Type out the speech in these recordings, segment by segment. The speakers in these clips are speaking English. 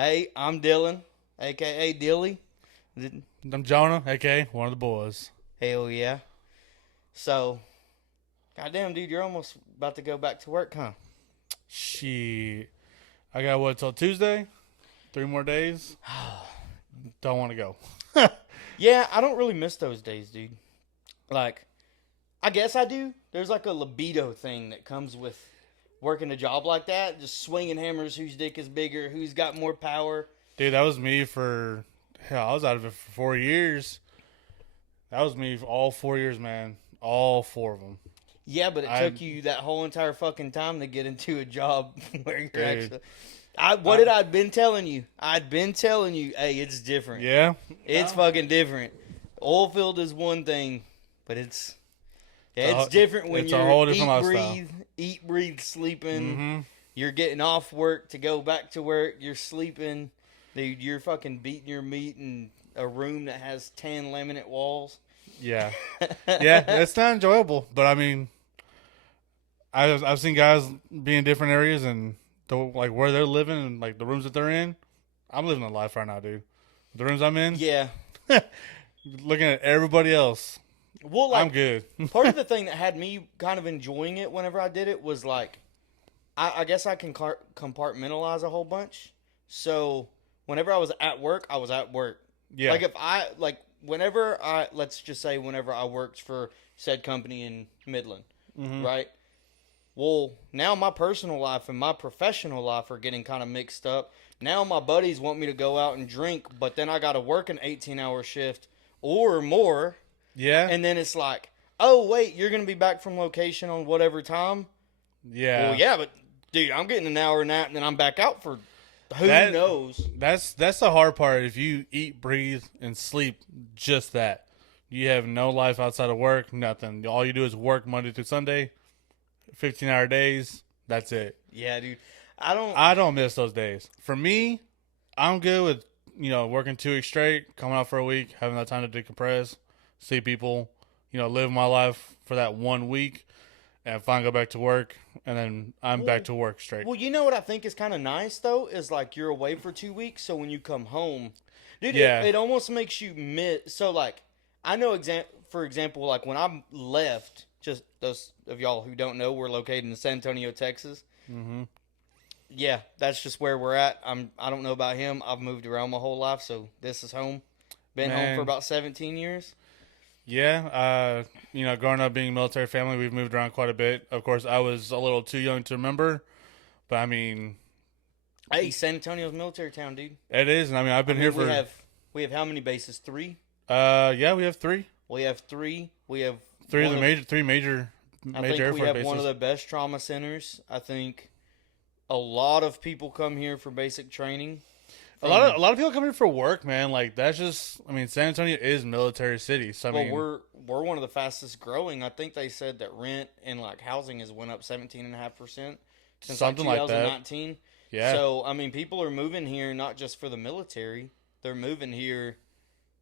Hey, I'm Dylan, aka Dilly. I'm Jonah, aka one of the boys. Hell yeah. So, goddamn, dude, you're almost about to go back to work, huh? She, I got what till Tuesday? 3 more days. Don't want to go. Yeah, I don't really miss those days, dude. Like, I guess I do. There's like a libido thing that comes with working a job like that. Just swinging hammers, whose dick is bigger, who's got more power. Dude, that was me for hell. I was out of it for 4 years. That was me for all 4 years, man. All four of them. Yeah, but it I, took you that whole entire fucking time to get into a job where you're dude, actually. What did I been telling you? I'd been telling you, hey, it's different. yeah, It's fucking different. Oil field is one thing, but it's different when it's a you're whole different eat, breathe, sleeping. Mm-hmm. You're getting off work to go back to work. You're sleeping, dude. You're fucking beating your meat in a room that has 10 laminate walls. Yeah, yeah. It's not enjoyable, but I mean, I've seen guys be in different areas and like where they're living and like the rooms that they're in. I'm living a life right now, dude. The rooms I'm in, Yeah. looking at everybody else. Well, like, I'm good. part of the thing that had me kind of enjoying it whenever I did it was like, I guess I can compartmentalize a whole bunch. So whenever I was at work, I was at work. Yeah. Like let's just say whenever I worked for said company in Midland, Mm-hmm. right? Well, now my personal life and my professional life are getting kind of mixed up. Now my buddies want me to go out and drink, but then I got to work an 18-hour shift or more. Yeah. And then it's like, oh, wait, you're going to be back from location on whatever time? Yeah. Well, yeah, but, dude, I'm getting an hour nap, and then I'm back out for who knows? That's the hard part. If you eat, breathe, and sleep just that, you have no life outside of work, nothing. All you do is work Monday through Sunday, 15-hour days. That's it. Yeah, dude. I don't miss those days. For me, I'm good with, working 2 weeks straight, coming out for a week, having that time to decompress, see people, live my life for that 1 week, and finally go back to work, and then I'm back to work straight. Well, you know what I think is kind of nice, though, is like you're away for 2 weeks, so when you come home, dude, Yeah. it almost makes you miss. So, like, I know, for example, like when I left, just those of y'all who don't know, we're located in San Antonio, Texas. Mm-hmm. Yeah, that's just where we're at. I don't know about him. I've moved around my whole life, so this is home. Been home for about 17 years. Yeah, growing up being a military family, we've moved around quite a bit. Of course, I was a little too young to remember, but I mean, hey, San Antonio's military town, dude. it is, and I mean, I've been here for. We have how many bases? 3. Yeah, we have 3. We have 3. We have Three major I think Air we Force have bases. one of the best trauma centers. I think a lot of people come here for basic training. A lot of people come here for work, man. Like that's just, I mean, San Antonio is military city, so I mean, we're one of the fastest growing. I think they said that rent and like housing has went up 17.5% since something like like that. 2019. Yeah. So I mean, people are moving here not just for the military; they're moving here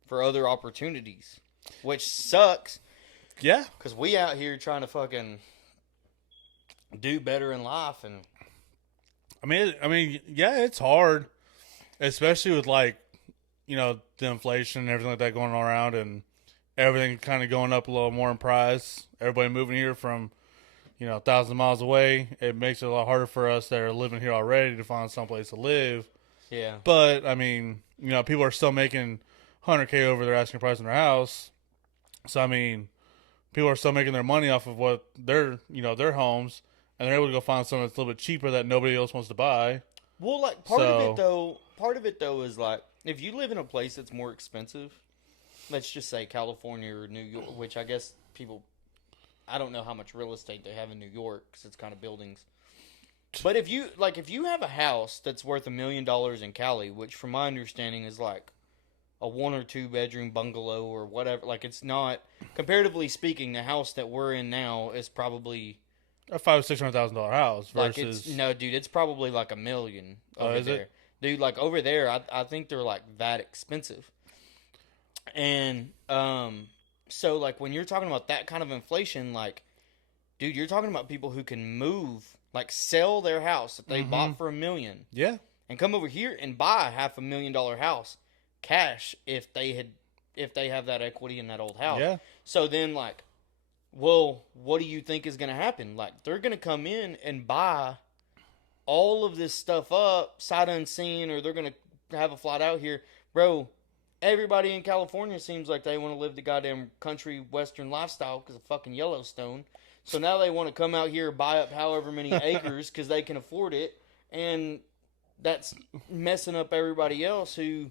for other opportunities, which sucks. Yeah. Because we out here trying to fucking do better in life, and I mean, yeah, it's hard, especially with like, the inflation and everything like that going around, and everything kind of going up a little more in price. Everybody moving here from, 1,000 miles away, it makes it a lot harder for us that are living here already to find someplace to live. yeah. But I mean, people are still making 100K over their asking price in their house, so I mean, people are still making their money off of what their homes, and they're able to go find something that's a little bit cheaper that nobody else wants to buy. Well, like part of it though is like if you live in a place that's more expensive, let's just say California or New York, which I guess I don't know how much real estate they have in New York because it's kind of buildings. But if you have a house that's worth $1 million in Cali, which from my understanding is like a 1 or 2 bedroom bungalow or whatever, like it's not, comparatively speaking, the house that we're in now is probably A $500,000-$600,000 house versus dude, it's probably like $1 million over is there. it? Dude, like over there, I think they're like that expensive. And so like when you're talking about that kind of inflation, like, dude, you're talking about people who can move, like sell their house that they bought for $1 million, yeah, and come over here and buy a $500,000 house cash if they have that equity in that old house. Yeah. So then, like, well, what do you think is going to happen? Like, they're going to come in and buy all of this stuff up, sight unseen, or they're going to have a flight out here. Bro, everybody in California seems like they want to live the goddamn country western lifestyle because of fucking Yellowstone. So now they want to come out here, buy up however many acres because they can afford it, and that's messing up everybody else who,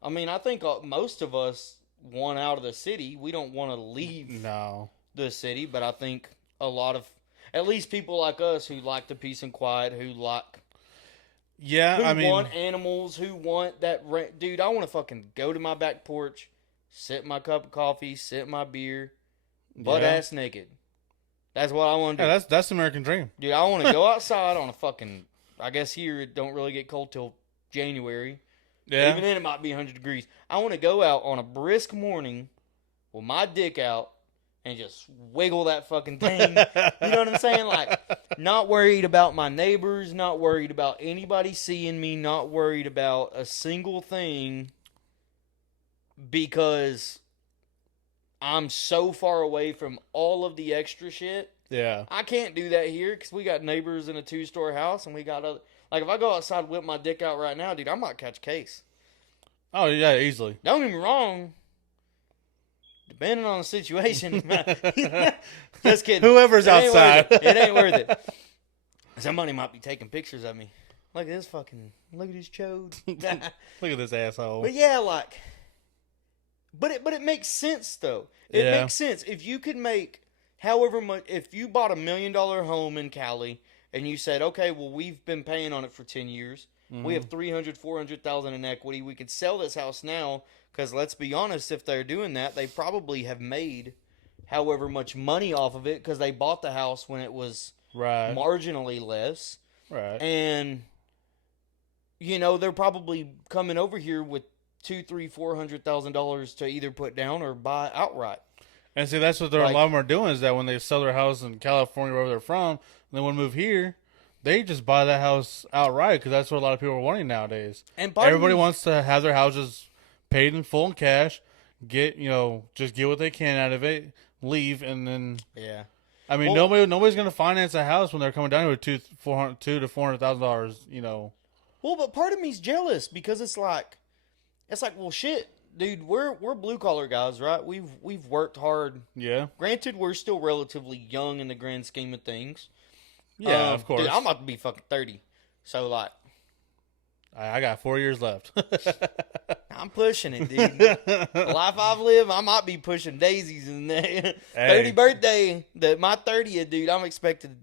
I mean, I think most of us want out of the city. We don't want to leave the city, but I think a lot of, at least people like us who like the peace and quiet, who like, want animals, who want that, dude, I want to fucking go to my back porch, sip my cup of coffee, sip my beer, butt ass naked. That's what I want to do. Yeah, that's the American dream. Dude, I want to go outside on a fucking, I guess here it don't really get cold till January. Yeah. Even then it might be 100 degrees. I want to go out on a brisk morning with my dick out and just wiggle that fucking thing. You know what I'm saying? Like, not worried about my neighbors, not worried about anybody seeing me, not worried about a single thing because I'm so far away from all of the extra shit. Yeah. I can't do that here because we got neighbors in a 2-story house and we got other... Like, if I go outside and whip my dick out right now, dude, I might catch a case. Oh, yeah, easily. Don't get me wrong. Depending on the situation. Just kidding. Whoever's outside. It ain't worth it. Somebody might be taking pictures of me. Look at this fucking... Look at this chode. Look at this asshole. But yeah, like... But it makes sense, though. It makes sense. If you could make however much... If you bought $1 million home in Cali... And you said, okay, well, we've been paying on it for 10 years. Mm-hmm. We have $300,000-$400,000 in equity. We could sell this house now because, let's be honest, if they're doing that, they probably have made however much money off of it because they bought the house when it was marginally less. Right. And, you know, they're probably coming over here with $200,000-$400,000 to either put down or buy outright. And see, that's what a lot of them are doing is that when they sell their house in California, wherever they're from, and they want to move here, they just buy that house outright because that's what a lot of people are wanting nowadays. And everybody wants to have their houses paid in full in cash, just get what they can out of it, leave, and then I mean, nobody's going to finance a house when they're coming down here with $200,000 to $400,000. You know. Well, but part of me's jealous because it's like, well, shit. Dude, we're blue collar guys, right? We've worked hard. Yeah. Granted, we're still relatively young in the grand scheme of things. Yeah, of course. Dude, I'm about to be fucking 30. So, like... I got 4 years left. I'm pushing it, dude. The life I've lived, I might be pushing daisies in there. 30 birthday, my 30th, dude, I'm expecting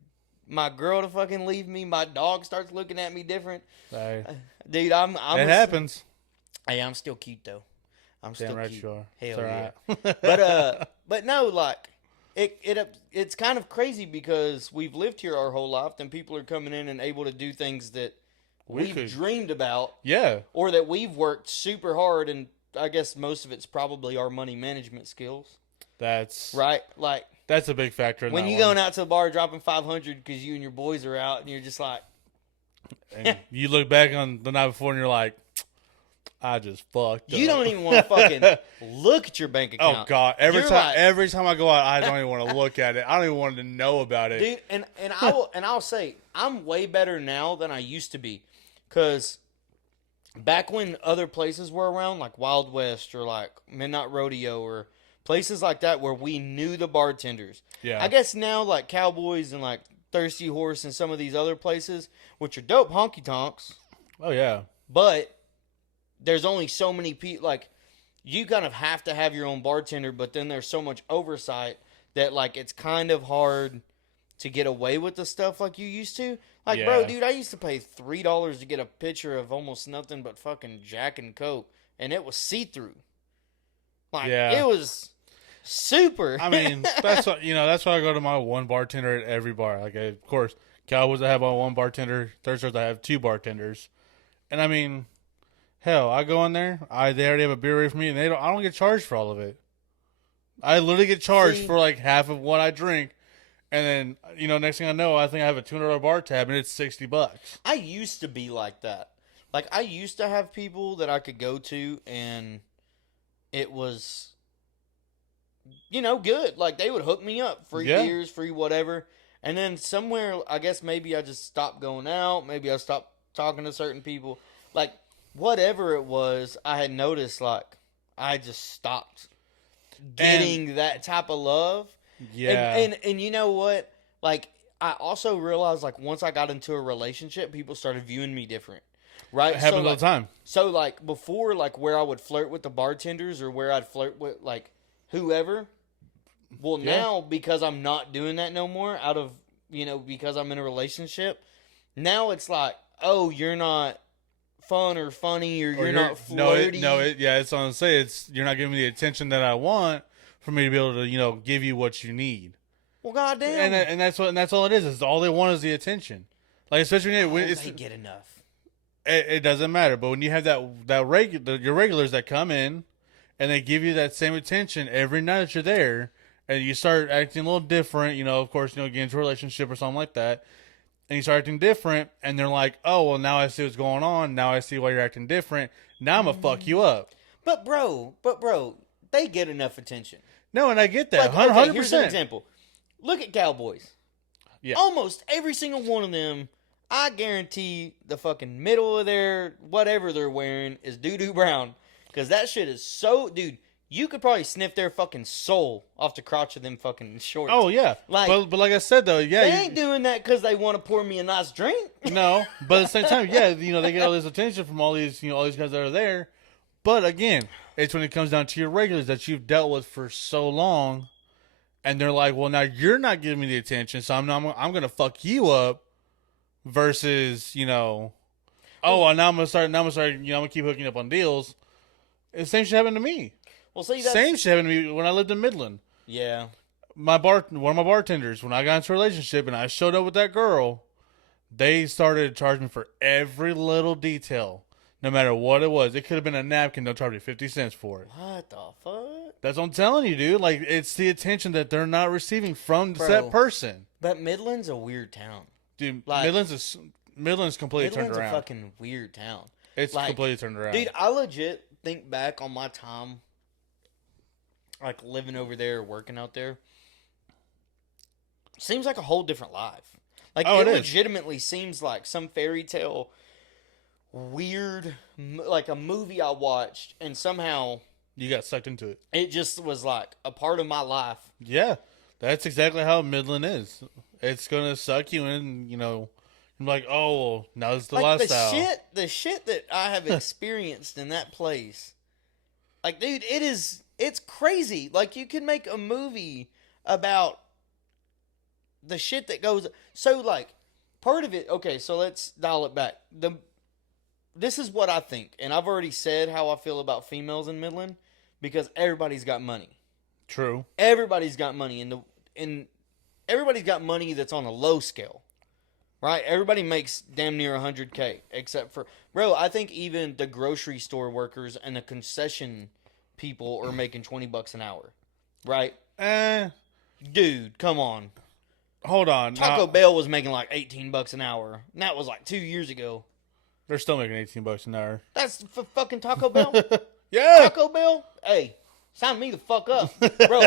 my girl to fucking leave me. My dog starts looking at me different. Hey. Dude, it happens. Hey, I'm still cute, though. I'm still right cute. Sure. Hell yeah. But no, like... It's kind of crazy because we've lived here our whole life and people are coming in and able to do things that we've dreamed about. Yeah. Or that we've worked super hard, and I guess most of it's probably our money management skills. That's... Right? Like... That's a big factor in when you're going out to the bar dropping 500 because you and your boys are out and you're just like... And you look back on the night before and you're like... I just fucked up. You don't even want to fucking look at your bank account. Oh, God. Every time I go out, I don't even want to look at it. I don't even want to know about it. Dude, I'll say, I'm way better now than I used to be. Because back when other places were around, like Wild West or like Midnight Rodeo or places like that where we knew the bartenders. Yeah. I guess now like Cowboys and like Thirsty Horse and some of these other places, which are dope honky tonks. Oh, yeah. But... there's only so many people, like, you kind of have to have your own bartender, but then there's so much oversight that, like, it's kind of hard to get away with the stuff like you used to. Like, bro, dude, I used to pay $3 to get a pitcher of almost nothing but fucking Jack and Coke, and it was see-through. Like, it was super. I mean, that's why I go to my one bartender at every bar. Like, of course, Cowboys, I have my one bartender. Thursdays, I have two bartenders. And, I mean... hell, I go in there. They already have a beer ready for me, and I don't get charged for all of it. I literally get charged for like half of what I drink, And then, next thing I know, I think I have a $200 bar tab and it's $60. I used to be like that. Like, I used to have people that I could go to and it was, good. Like, they would hook me up. Free beers, free whatever. And then somewhere, I guess maybe I just stopped going out. Maybe I stopped talking to certain people. Like, whatever it was, I had noticed, like, I just stopped getting that type of love. Yeah. And you know what? Like, I also realized, like, once I got into a relationship, people started viewing me different. Right? It happens all the time. So, like, before, like, where I would flirt with the bartenders or where I'd flirt with, like, whoever. Well, now, because I'm not doing that no more because I'm in a relationship, now it's like, oh, you're not fun or funny or you're not flirty. It's on to say you're not giving me the attention that I want for me to be able to, give you what you need. Well, goddamn. And that's all it is. Is all they want is the attention. Like, especially when they get enough. It doesn't matter. But when you have your regulars that come in and they give you that same attention every night that you're there, and you start acting a little different, of course, get into a relationship or something like that, and you start acting different, and they're like, oh, well, now I see what's going on. Now I see why you're acting different. Now I'm going to fuck you up. But bro, they get enough attention. No, and I get that. Like, 100%. Here's an example. Look at Cowboys. Yeah. Almost every single one of them, I guarantee the fucking middle of their whatever they're wearing is doo-doo brown. Because that shit is so... Dude, you could probably sniff their fucking soul off the crotch of them fucking shorts. Oh, yeah. Like, but like I said, though, yeah. They ain't doing that because they want to pour me a nice drink. No, but at the same time, yeah, they get all this attention from all these guys that are there. But again, it's when it comes down to your regulars that you've dealt with for so long, and they're like, well, now you're not giving me the attention, so I'm going to fuck you up versus, now I'm going to start, I'm going to keep hooking up on deals. The same shit happened to me. Well, see, same shit happened to me when I lived in Midland. Yeah. One of my bartenders, when I got into a relationship and I showed up with that girl, they started charging me for every little detail, no matter what it was. It could have been a napkin. They'll charge me 50 cents for it. What the fuck? That's what I'm telling you, dude. Like, it's the attention that they're not receiving from that person. But Midland's a weird town. Dude, like, Midland's completely turned around. Midland's a fucking weird town. It's completely turned around. Dude, I legit think back on my time, like, living over there, working out there. Seems like a whole different life. Like, it legitimately seems like some fairy tale, weird, like a movie I watched, and somehow... You got sucked into it. It just was like a part of my life. Yeah, that's exactly how Midland is. It's going to suck you in, you're like, oh, well, now it's the lifestyle. The shit that I have experienced in that place. Like, dude, it's crazy. Like, you can make a movie about the shit that goes... So, like, part of it... Okay, so let's dial it back. This is what I think. And I've already said how I feel about females in Midland. Because everybody's got money. True. Everybody's got money. And everybody's got money that's on a low scale. Right? Everybody makes damn near $100K. Except for... Bro, I think even the grocery store workers and the concession people are making $20 an hour. Right? Dude, come on. Hold on. Taco Bell was making like $18 an hour. And that was like 2 years ago. They're still making $18 an hour. That's for fucking Taco Bell? Yeah. Taco Bell? Hey, sign me the fuck up. Bro,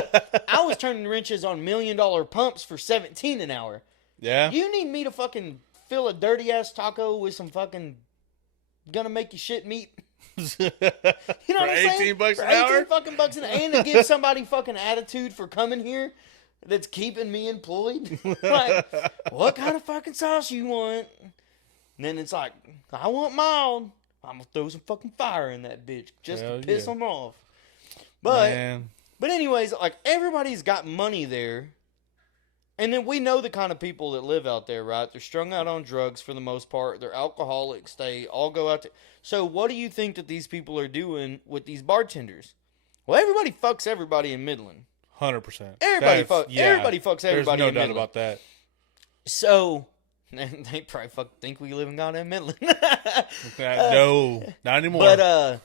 I was turning wrenches on $1 million pumps for $17 an hour. Yeah. You need me to fucking fill a dirty ass taco with some fucking gonna make you shit meat? You know what I'm saying? $18 an hour? 18 fucking bucks an hour. And to give somebody fucking attitude for coming here that's keeping me employed. Like, what kind of fucking sauce you want? And then it's like, I want mild. I'm gonna throw some fucking fire in that bitch just to piss them off. But anyways, like, everybody's got money there. And then we know the kind of people that live out there, right? They're strung out on drugs for the most part. They're alcoholics. They all go out to... So what do you think that these people are doing with these bartenders? Well, everybody fucks everybody in Midland. 100%. Everybody fucks everybody in Midland. There's no doubt about that. So... They probably think we live in goddamn Midland. No, not anymore.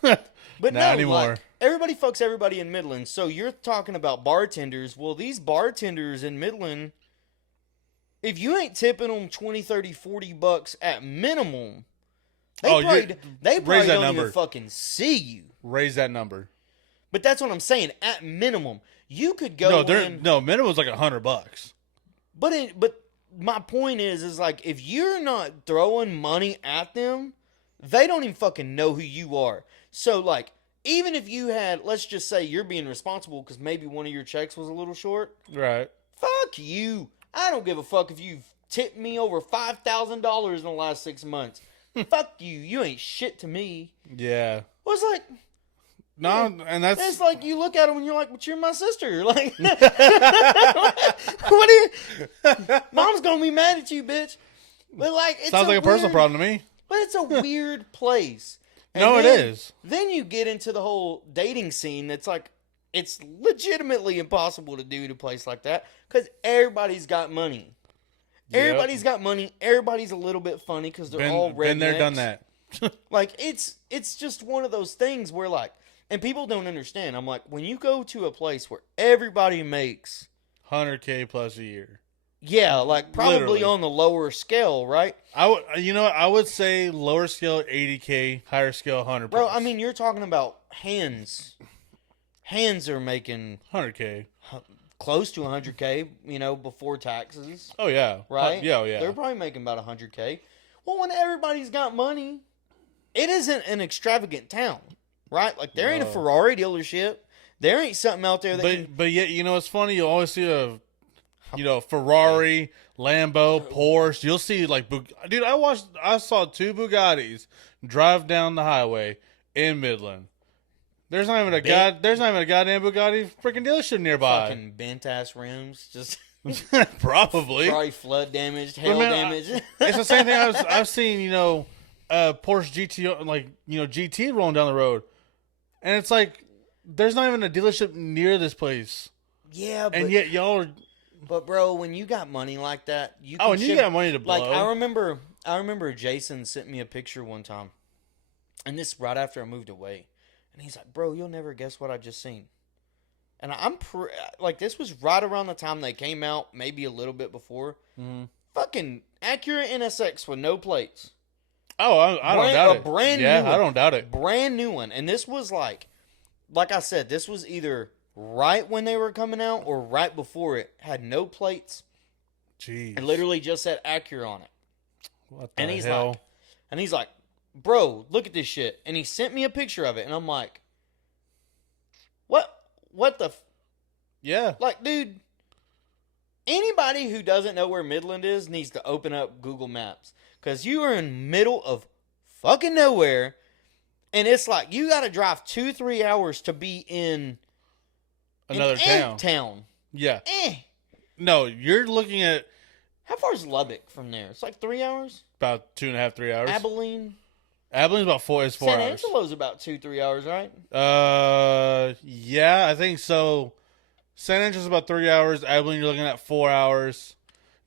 But not no, anymore. Like, everybody fucks everybody in Midland. So you're talking about bartenders. Well, these bartenders in Midland if you ain't tipping them 20, 30, 40 bucks at minimum, they probably don't even fucking see you. Raise that number. But that's what I'm saying. At minimum, you could go No, minimum's like $100. But my point is like, if you're not throwing money at them, they don't even fucking know who you are. So, like, even if you had, let's just say you're being responsible because maybe one of your checks was a little short. Right. Fuck you. I don't give a fuck if you've tipped me over $5,000 in the last 6 months. Fuck you. You ain't shit to me. Yeah. Well, it's like... No, and that's... It's like you look at them and you're like, but you're my sister. Like, what are you... Mom's gonna be mad at you, bitch. But, like, it's sounds like a personal problem to me. But it's a weird place. And no, it is. Then you get into the whole dating scene that's like, it's legitimately impossible to do at a place like that because everybody's got money. Yep. Everybody's got money. Everybody's a little bit funny because they're all rednecks. Been there, done that. Like, it's just one of those things where, like, and people don't understand. I'm like, when you go to a place where everybody makes $100K plus a year. Yeah, like probably Literally. on the lower scale, right? I would say lower scale $80K, higher scale $100. Bro, I mean, you're talking about hands. Hands are making $100K, close to $100K, before taxes. Oh yeah, Right? Yeah. They're probably making about $100K. Well, when everybody's got money, it isn't an extravagant town, right? Like there ain't a Ferrari dealership. There ain't something out there that. But yet, it's funny. You always see Ferrari, Lambo, Porsche. You'll see dude. I saw 2 Bugattis drive down the highway in Midland. There's not even a goddamn Bugatti freaking dealership nearby. Fucking bent ass rims, just probably flood damaged, hail damage. It's the same thing I've seen. Porsche GT GT rolling down the road, and it's like there's not even a dealership near this place. Yeah, and yet y'all are. But bro, when you got money like that, you got money to blow. Like I remember Jason sent me a picture one time, and this right after I moved away, and he's like, "Bro, you'll never guess what I just seen." And this was right around the time they came out, maybe a little bit before. Mm-hmm. Fucking Acura NSX with no plates. Oh, I don't doubt it. Brand new one. I don't doubt it. Brand new one, and this was like I said, this was either right when they were coming out or right before it. Had no plates. Jeez. And literally just said Acura on it. What the hell? And he's like, bro, look at this shit. And he sent me a picture of it. And I'm like, what the? Yeah. Like, dude, anybody who doesn't know where Midland is needs to open up Google Maps. Because you are in middle of fucking nowhere. And it's like, you got to drive 2-3 hours to be in another town. Yeah. No, you're looking at... How far is Lubbock from there? It's like 3 hours? About 2.5, 3 hours. Abilene's about 4 hours. San Angelo's about 2-3 hours, right? Yeah, I think so. San Angelo's about 3 hours. Abilene, you're looking at 4 hours.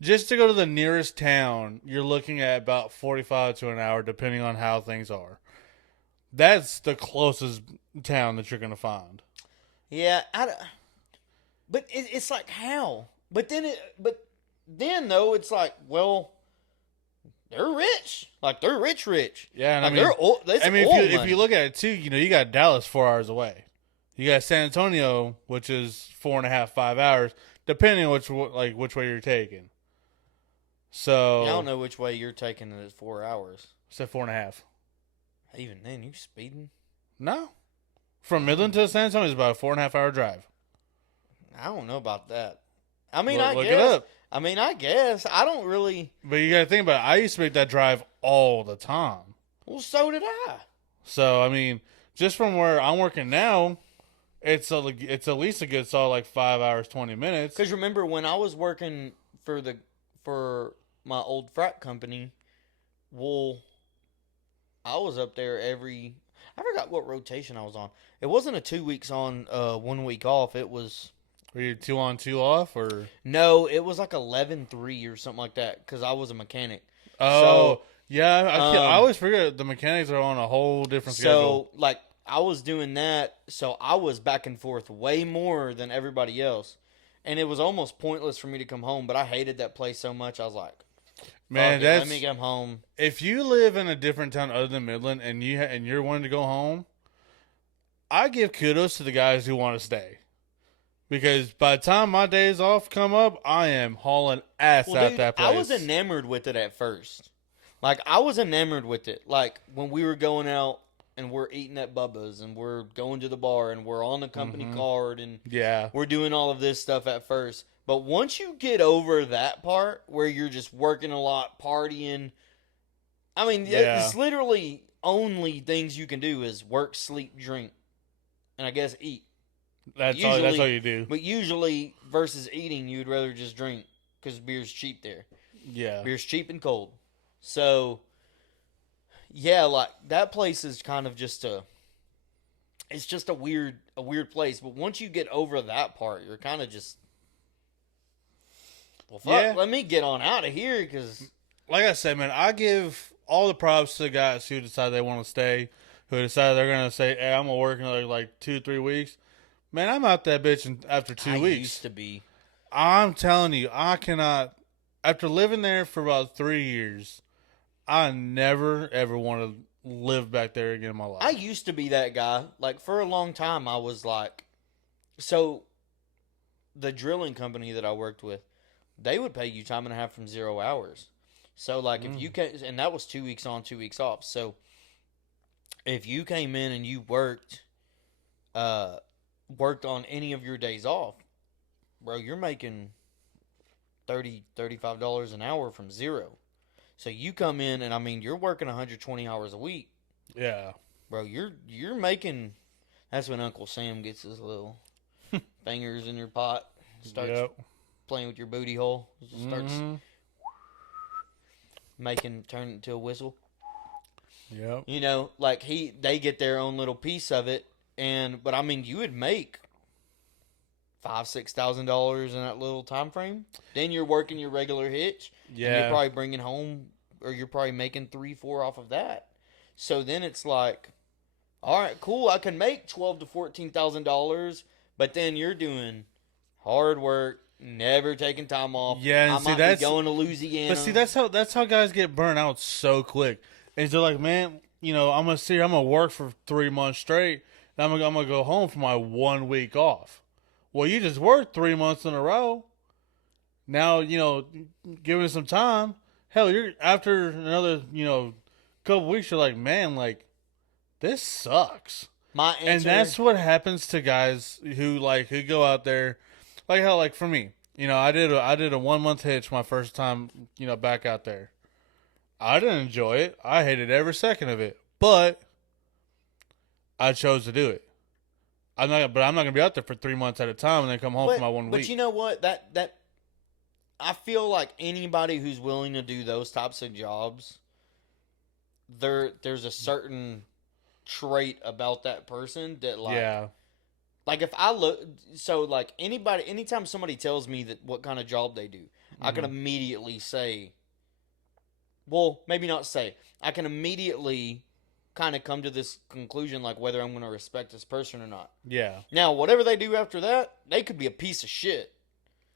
Just to go to the nearest town, you're looking at about 45 to an hour, depending on how things are. That's the closest town that you're going to find. Yeah, but it's like how? But then though it's like, well, they're rich. Like they're rich. Yeah, and like, they're old. If you look at it too, you got Dallas 4 hours away. You got San Antonio, which is 4.5, 5 hours, depending on which way you're taking. So I don't know which way you're taking it. It's 4 hours. Say 4.5. Even then, you speeding? No. From Midland to San Antonio is about a 4.5 hour drive. I don't know about that. I mean, Look it up. I guess. I don't really. But you got to think about it. I used to make that drive all the time. Well, so did I. So, I mean, just from where I'm working now, it's at least a good solid 5 hours, 20 minutes. Because remember, when I was working for my old frat company, I was up there I forgot what rotation I was on. It wasn't a 2 weeks on, 1 week off. It was... Were you 2 on, 2 off, or? No, it was like 11-3 or something like that, because I was a mechanic. Oh, yeah. I always forget the mechanics are on a whole different schedule. So, I was doing that, so I was back and forth way more than everybody else. and it was almost pointless for me to come home. But I hated that place so much. I was like, Man, let me come home. If you live in a different town other than Midland and you're wanting to go home, I give kudos to the guys who want to stay. Because by the time my days off come up, I am hauling ass out that place. I was enamored with it at first. Like, I was enamored with it. Like, when we were going out and we're eating at Bubba's and we're going to the bar and we're on the company card and we're doing all of this stuff at first. But once you get over that part where you're just working a lot, partying, I mean, it's literally only things you can do is work, sleep, drink, and I guess eat. That's all you do. But usually, versus eating, you'd rather just drink because beer's cheap there. Yeah. Beer's cheap and cold. So, yeah, like, that place is kind of just it's just a weird place. But once you get over that part, you're kind of just, well, fuck, let me get on out of here because... Like I said, man, I give all the props to the guys who decide they want to stay, who decide they're going to say, hey, I'm going to work another, 2-3 weeks. Man, I'm out that bitch after 2 weeks. I used to be. I'm telling you, I cannot. After living there for about 3 years, I never, ever want to live back there again in my life. I used to be that guy. Like, for a long time, I was like, so the drilling company that I worked with, they would pay you time and a half from 0 hours. So, like, if you came, and that was 2 weeks on, 2 weeks off. So, if you came in and you worked on any of your days off, bro, you're making $35 an hour from zero. So you come in and, I mean, you're working 120 hours a week. Yeah. Bro, you're making, that's when Uncle Sam gets his little fingers in your pot, starts playing with your booty hole, starts turn it into a whistle. Yep. You know, like they get their own little piece of it. But I mean, you would make $5,000-$6,000 in that little time frame. Then you're working your regular hitch. Yeah. And you're probably bringing home, or you're probably making $3-4 off of that. So then it's like, all right, cool. I can make $12,000 to $14,000, but then you're doing hard work, never taking time off. Yeah, and I might be going to Louisiana. But see, that's how guys get burnt out so quick. And they're like, man, I'm gonna work for 3 months straight. I'm gonna go home for my 1 week off. Well, you just worked 3 months in a row. Now, give it some time. Hell, you're after another, couple weeks. You're like, man, this sucks. My answer, and that's what happens to guys who go out there, for me. I did a 1 month hitch my first time, back out there. I didn't enjoy it. I hated every second of it, but I chose to do it. I'm not gonna be out there for 3 months at a time and then come home for my 1 week. But you know what? That I feel like anybody who's willing to do those types of jobs, there's a certain trait about that person that like if I look, so like anytime somebody tells me that what kind of job they do, I can immediately say, well, maybe not say, I can immediately kind of come to this conclusion, like whether I'm going to respect this person or not. Yeah. Now, whatever they do after that, they could be a piece of shit.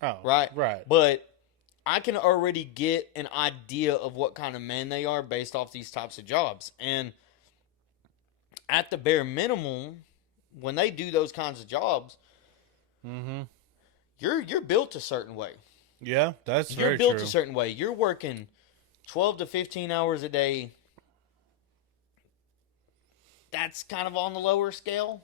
Oh, right. Right. But I can already get an idea of what kind of man they are based off these types of jobs. And at the bare minimum, when they do those kinds of jobs, you're built a certain way. Yeah, that's very true. You're built a certain way. You're working 12 to 15 hours a day. That's kind of on the lower scale.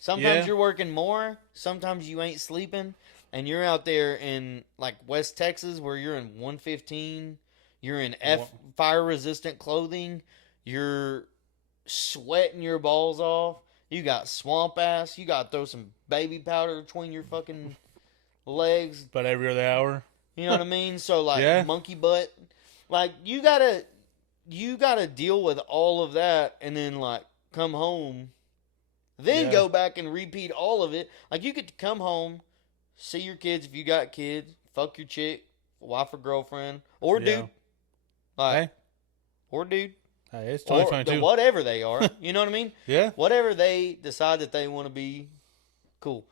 Sometimes you're working more. Sometimes you ain't sleeping. And you're out there in, West Texas where you're in 115. You're in fire-resistant clothing. You're sweating your balls off. You got swamp ass. You got to throw some baby powder between your fucking legs. But every other hour. You know what I mean? So, monkey butt. You gotta deal with all of that and then, come home, then go back and repeat all of it. You get to come home, see your kids if you got kids, fuck your chick, wife or girlfriend, or dude. Or dude. Hey, it's 2022. Or whatever they are. You know what I mean? Yeah. Whatever they decide that they want to be, cool.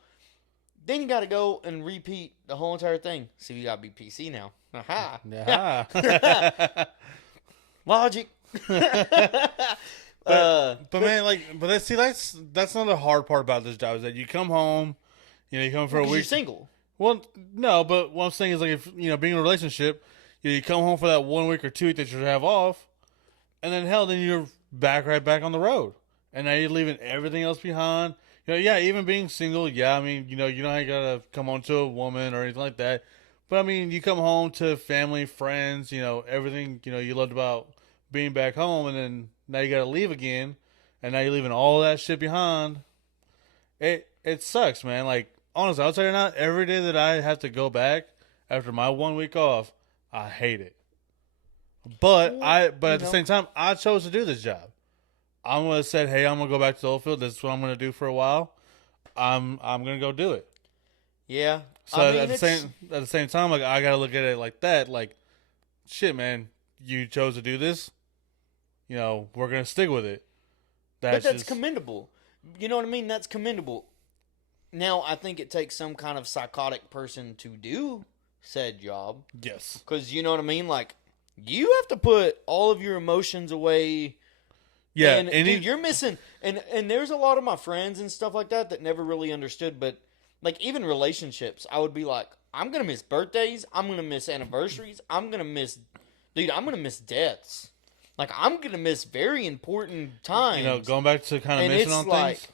Then you got to go and repeat the whole entire thing. So you got to be PC now. Aha. Yeah. Logic. but man, that's not the hard part about this job is that you come home, you come for a week. You're single. Well, no, but what I'm saying is if being in a relationship, you come home for that 1 week or 2 weeks that you have off, and then then you're right back on the road, and now you're leaving everything else behind. Even being single, I mean, you don't gotta come home to a woman or anything like that. But I mean, you come home to family, friends, everything, you loved about being back home, and then now you gotta leave again, and now you're leaving all that shit behind. It sucks, man. Like, honestly, I'll tell you not, every day that I have to go back after my 1 week off, I hate it. But at the same time, I chose to do this job. I'm gonna say, hey, I'm gonna go back to the oil field. This is what I'm gonna do for a while. I'm gonna go do it. Yeah. So at the same time, like I gotta look at it like that. Like, shit, man, you chose to do this. We're gonna stick with it. But that's commendable. You know what I mean? That's commendable. Now, I think it takes some kind of psychotic person to do said job. Yes. Because you know what I mean? Like, you have to put all of your emotions away. Yeah. And dude, you're missing. And there's a lot of my friends and stuff like that never really understood. But, like, even relationships, I would be like, I'm going to miss birthdays. I'm going to miss anniversaries. I'm going to miss deaths. Like, I'm going to miss very important times. Going back to kind of missing on things.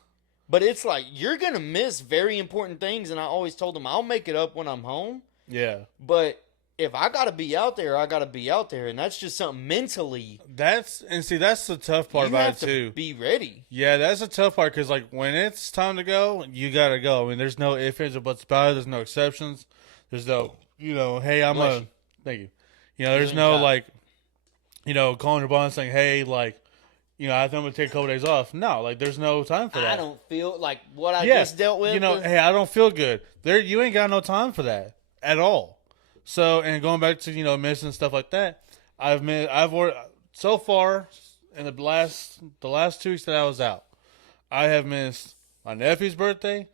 But it's like, you're going to miss very important things. And I always told them, I'll make it up when I'm home. Yeah. But if I got to be out there, I got to be out there. And that's just something mentally. That's the tough part about it, too. You have to be ready. Yeah, that's the tough part. Because, like, when it's time to go, you got to go. I mean, there's no ifs, ands, or buts about it. There's no exceptions. There's no, hey, thank you. There's no, like, calling your boss and saying, hey, like, I think I'm going to take a couple days off. No, like, there's no time for that. I don't feel like what I just dealt with. Hey, I don't feel good. You ain't got no time for that at all. So, and going back to, missing stuff like that, I've already, so far, in the last 2 weeks that I was out, I have missed my nephew's birthday,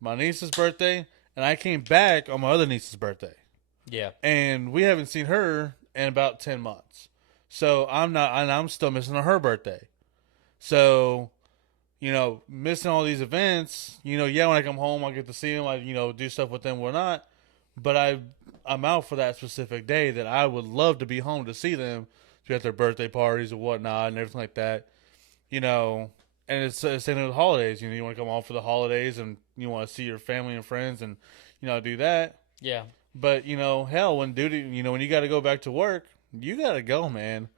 my niece's birthday, and I came back on my other niece's birthday. Yeah. And we haven't seen her in about 10 months. So I'm still missing on her birthday. So, missing all these events, when I come home, I get to see them, I, do stuff with them, whatnot. But I'm out for that specific day that I would love to be home to see them, to be at their birthday parties and whatnot and everything like that. And it's the same thing with holidays. You want to come home for the holidays and you want to see your family and friends and, do that. Yeah. But, hell, when when you got to go back to work, you got to go, man.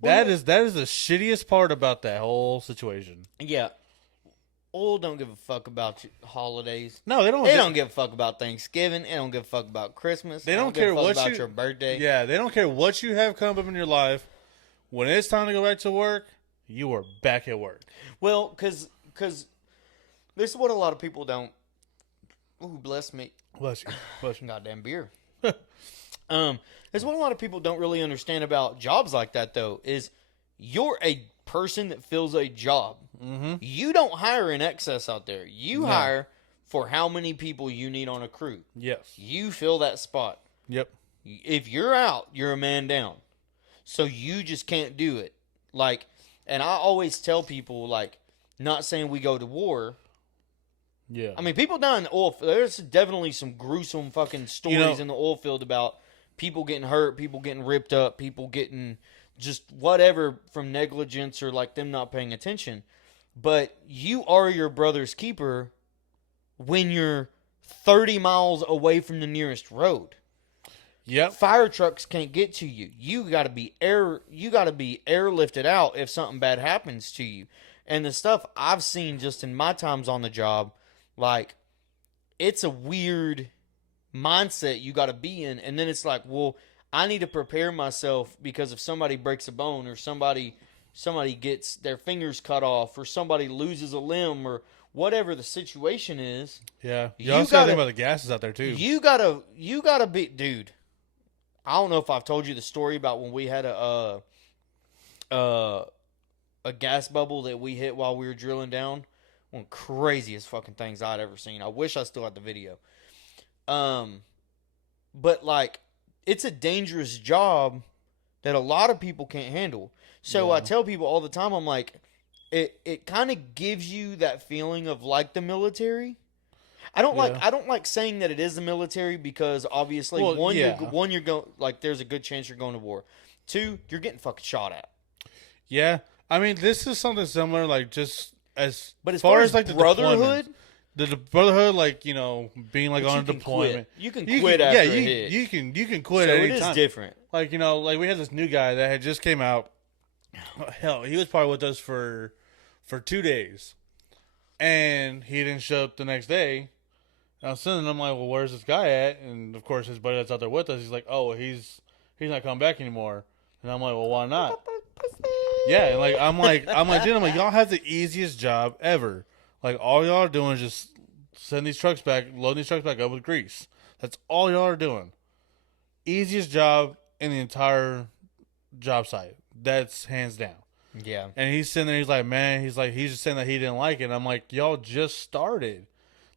Well, that is the shittiest part about that whole situation. Yeah. Oil don't give a fuck about holidays. No, they don't. They don't give a fuck about Thanksgiving. They don't give a fuck about Christmas. They don't care what about your birthday. Yeah, they don't care what you have come up in your life. When it's time to go back to work, you are back at work. Well, because this is what a lot of people don't. Ooh, bless me. Bless you. Goddamn beer. That's what a lot of people don't really understand about jobs like that, though, is you're a person that fills a job. Mm-hmm. You don't hire in excess out there. You hire for how many people you need on a crew. Yes. You fill that spot. Yep. If you're out, you're a man down. So you just can't do it. Like, and I always tell people, like, not saying we go to war. Yeah. I mean, people die in the oil field. There's definitely some gruesome fucking stories in the oil field about people getting hurt, people getting ripped up, people getting just whatever from negligence or like them not paying attention. But you are your brother's keeper when you're 30 miles away from the nearest road. Yep. Fire trucks can't get to you. You got to be airlifted out if something bad happens to you. And the stuff I've seen just in my times on the job, like, it's a weird mindset you got to be in. And then it's like, well, I need to prepare myself because if somebody breaks a bone or somebody gets their fingers cut off or somebody loses a limb or whatever the situation is. Yeah. You also got to think about the gases out there too. You gotta be, dude. I don't know if I've told you the story about when we had a gas bubble that we hit while we were drilling down. One of the craziest fucking things I'd ever seen. I wish I still had the video. But like, it's a dangerous job that a lot of people can't handle. So I tell people all the time, I'm like, it kind of gives you that feeling of like the military. I don't like saying that it is the military because obviously you're going, like, there's a good chance you're going to war. 2, you're getting fucking shot at. Yeah, I mean, this is something similar, like just as as far as like the brotherhood, the brotherhood, like, you know, being like on a deployment, you can quit after a hit. You can quit at any time. It is different. Like, you know, like we had this new guy that had just came out. Hell, he was probably with us for 2 days, and he didn't show up the next day. And I was sitting, and I'm like, well, where's this guy at? And of course, his buddy that's out there with us, he's like, oh, he's not coming back anymore. And I'm like, well, why not? Yeah, and like I'm like, dude, y'all have the easiest job ever. Like, all y'all are doing is just loading these trucks back up with grease. That's all y'all are doing. Easiest job in the entire job site. That's hands down. Yeah. And he's sitting there, he's like, man, he's just saying that he didn't like it. And I'm like, y'all just started.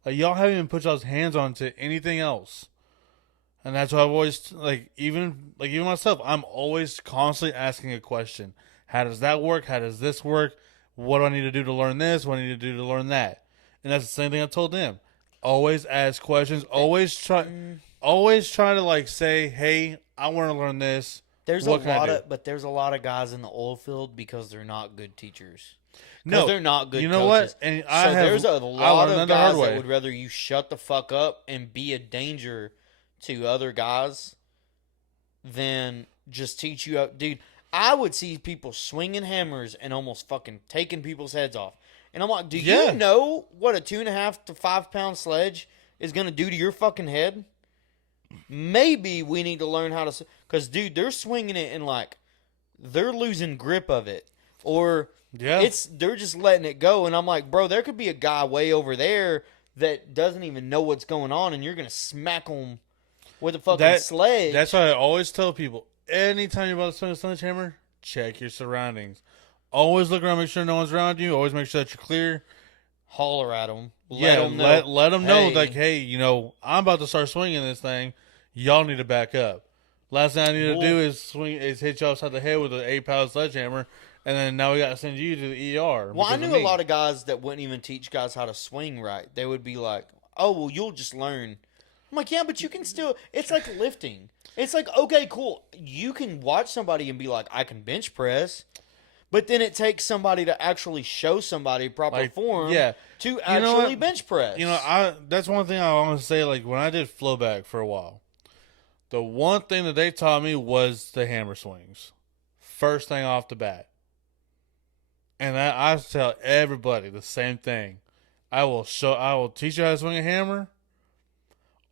Like, y'all haven't even put y'all's hands onto anything else. And that's why I've always, even myself, I'm always constantly asking a question. How does that work? How does this work? What do I need to do to learn this? What do I need to do to learn that? And that's the same thing I told them. Always ask questions. Always try to like say, hey, I want to learn this. There's a lot of guys in the oil field because they're not good teachers. No, they're not good. You know coaches. What? And there's a lot of guys that would rather you shut the fuck up and be a danger to other guys than just teach you out, dude. I would see people swinging hammers and almost fucking taking people's heads off. And I'm like, do you know what a 2.5 to 5 pound sledge is going to do to your fucking head? Maybe we need to learn how to, because dude, they're swinging it and like they're losing grip of it, or they're just letting it go. And I'm like, bro, there could be a guy way over there that doesn't even know what's going on, and you're going to smack him with a fucking sledge. That's why I always tell people. Anytime you're about to swing a sledgehammer, check your surroundings. Always look around, make sure no one's around you. Always make sure that you're clear. Holler at them. Let them know, like, hey, you know, I'm about to start swinging this thing. Y'all need to back up. Last thing I need to do is hit you upside the head with an 8-pound sledgehammer, and then now we got to send you to the ER. Well, I knew a lot of guys that wouldn't even teach guys how to swing right. They would be like, oh, well, you'll just learn. I'm like, yeah, but you can still. It's like lifting. It's like, okay, cool. You can watch somebody and be like, I can bench press. But then it takes somebody to actually show somebody proper form to actually bench press. You know, that's one thing I want to say. Like, when I did flow back for a while, the one thing that they taught me was the hammer swings. First thing off the bat. And I tell everybody the same thing. I will teach you how to swing a hammer.